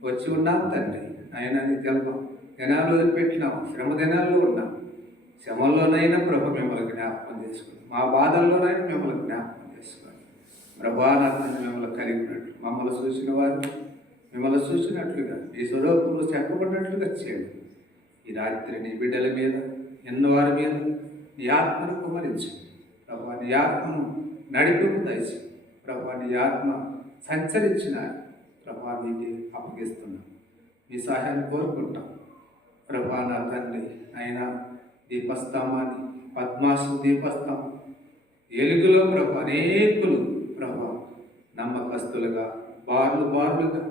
వచ్చి ఉన్నాం తండ్రి. ఆయన నీ తెలపం దినాలు వదిలిపెట్టినాం, శ్రమ దినాల్లో ఉన్నాం. శ్రమంలోనైనా ప్రభ మిమ్మల్ని జ్ఞాపకం చేసుకోండి, మా బాధల్లోనైనా మిమ్మల్ని జ్ఞాపకం చేసుకోండి. ప్రభానాథాన్ని మిమ్మల్ని కలిగి ఉన్నట్లు, మమ్మల్ని చూసిన వారు మిమ్మల్ని చూసినట్లుగా ఈ స్వరూపంలో చెప్పబడినట్లుగా చేయండి. ఈ రాత్రి నీ బిడ్డల మీద, ఎన్నవారి మీద నీ ఆత్మను కుమరించండి. ప్రభా నీ ఆత్మను నడిపింపు దయచి ప్రభా నీ ఆత్మ సంచరించిన ప్రభా నీకు అప్పగిస్తున్నాం. మీ సహాయాన్ని కోరుకుంటాం. ప్రభా నా తండ్రి అయినా దీపస్తంభాన్ని, పద్మాసు దీపస్తంభం ఎలుగులో ప్రభా అనేకులు ప్రభా నమ్మకస్తులుగా బారులుగా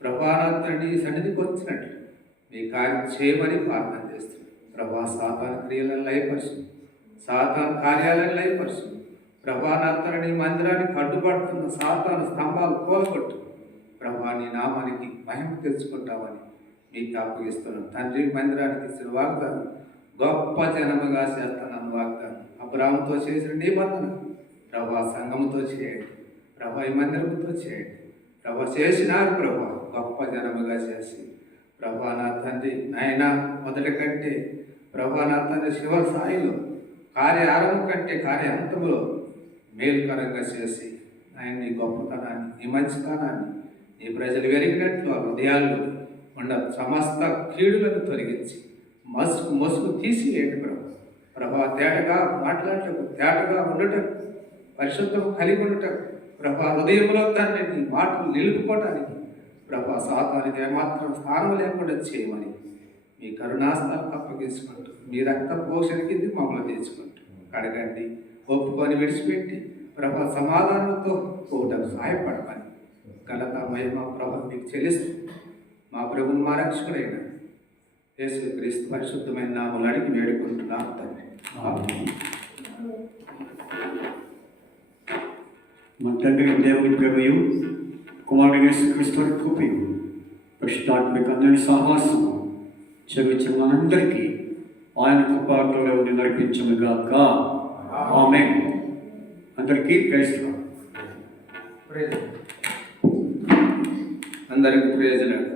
ప్రభానాథుని సన్నిధికి వచ్చినట్లు మీ కార్యం చేయమని ప్రార్థన చేస్తుంది. ప్రభా సాతాను క్రియలను లయపరుస్తుంది, సాతాను కార్యాలను లయపరుస్తుంది. ప్రభానాథుని మందిరానికి అడ్డుపడుతున్న సాతాను స్తంభాలు కూలగొట్టు ప్రభా నీ నామానికి మహిమ తెచ్చుకుంటామని మీకు అప్పగిస్తున్నాను. తండ్రి మందిరానికి ఇచ్చిన వాగ్దానం గొప్ప జనముగా చేస్తున్నాను. వాగ్దానం అబ్రాహాముతో చేసిన నిబంధన ప్రభా సంఘముతో చేయండి. ప్రభా ఈ మందిరంతో చేయండి. ప్రభా చేసినారు ప్రభా గొప్ప జనముగా చేసి ప్రభా నా తండ్రి నాయన మొదటి కంటే ప్రభా నా తండ్రి శివ స్థాయిలో కార్య ఆరంభం కంటే కార్య అంతములో మేలుకరంగా చేసి ఆయన నీ గొప్పతనాన్ని నీ మంచితనాన్ని నీ ప్రజలు వెరిగినట్లు ఆ హృదయాల్లో ఉన్న సమస్త కీడులను తొలగించి మసుకు తీసివేయండి ప్రభా తేటగా మాట్లాడటకు తేటగా ఉండటకు పరిశుద్ధం కలిగి ఉండటకు ప్రభా హృదయంలో దాన్ని నీ మాటలు నిలుపుకోవటానికి ప్రభా సాతానికి ఏమాత్రం స్థానం లేకుండా చేయమని మీ కరుణాస్థాలకు అప్పగించుకుంటూ మీ రక్త పోషణ కింద మమ్మల్ని తెచ్చుకుంటూ కడగండి ఒప్పుకొని విడిచిపెట్టి ప్రభా సమాధానంతో పోవటం సహాయపడమని ఘనత మహిమ ప్రభా మీకు చెల్లిస్తూ మా ప్రభుని మా రక్షకుడైన యేసుక్రీస్తు పరిశుద్ధమైన నామములు అడిగి వేడుకుంటున్నాం తండ్రి. ఆమేన్. మన తండ్రి దేవుని ప్రభువు కుమారుడు యేసుక్రీస్తు కృపయు పరిశుద్ధాత్మిక అందరి సహవాసము చెవించిన మనందరికీ ఆయన కృపాతో నడిపించుగాక. ఆమేన్. అందరికీ ప్రైజ్ లార్డ్. అందరికీ ప్రైజ్ లార్డ్.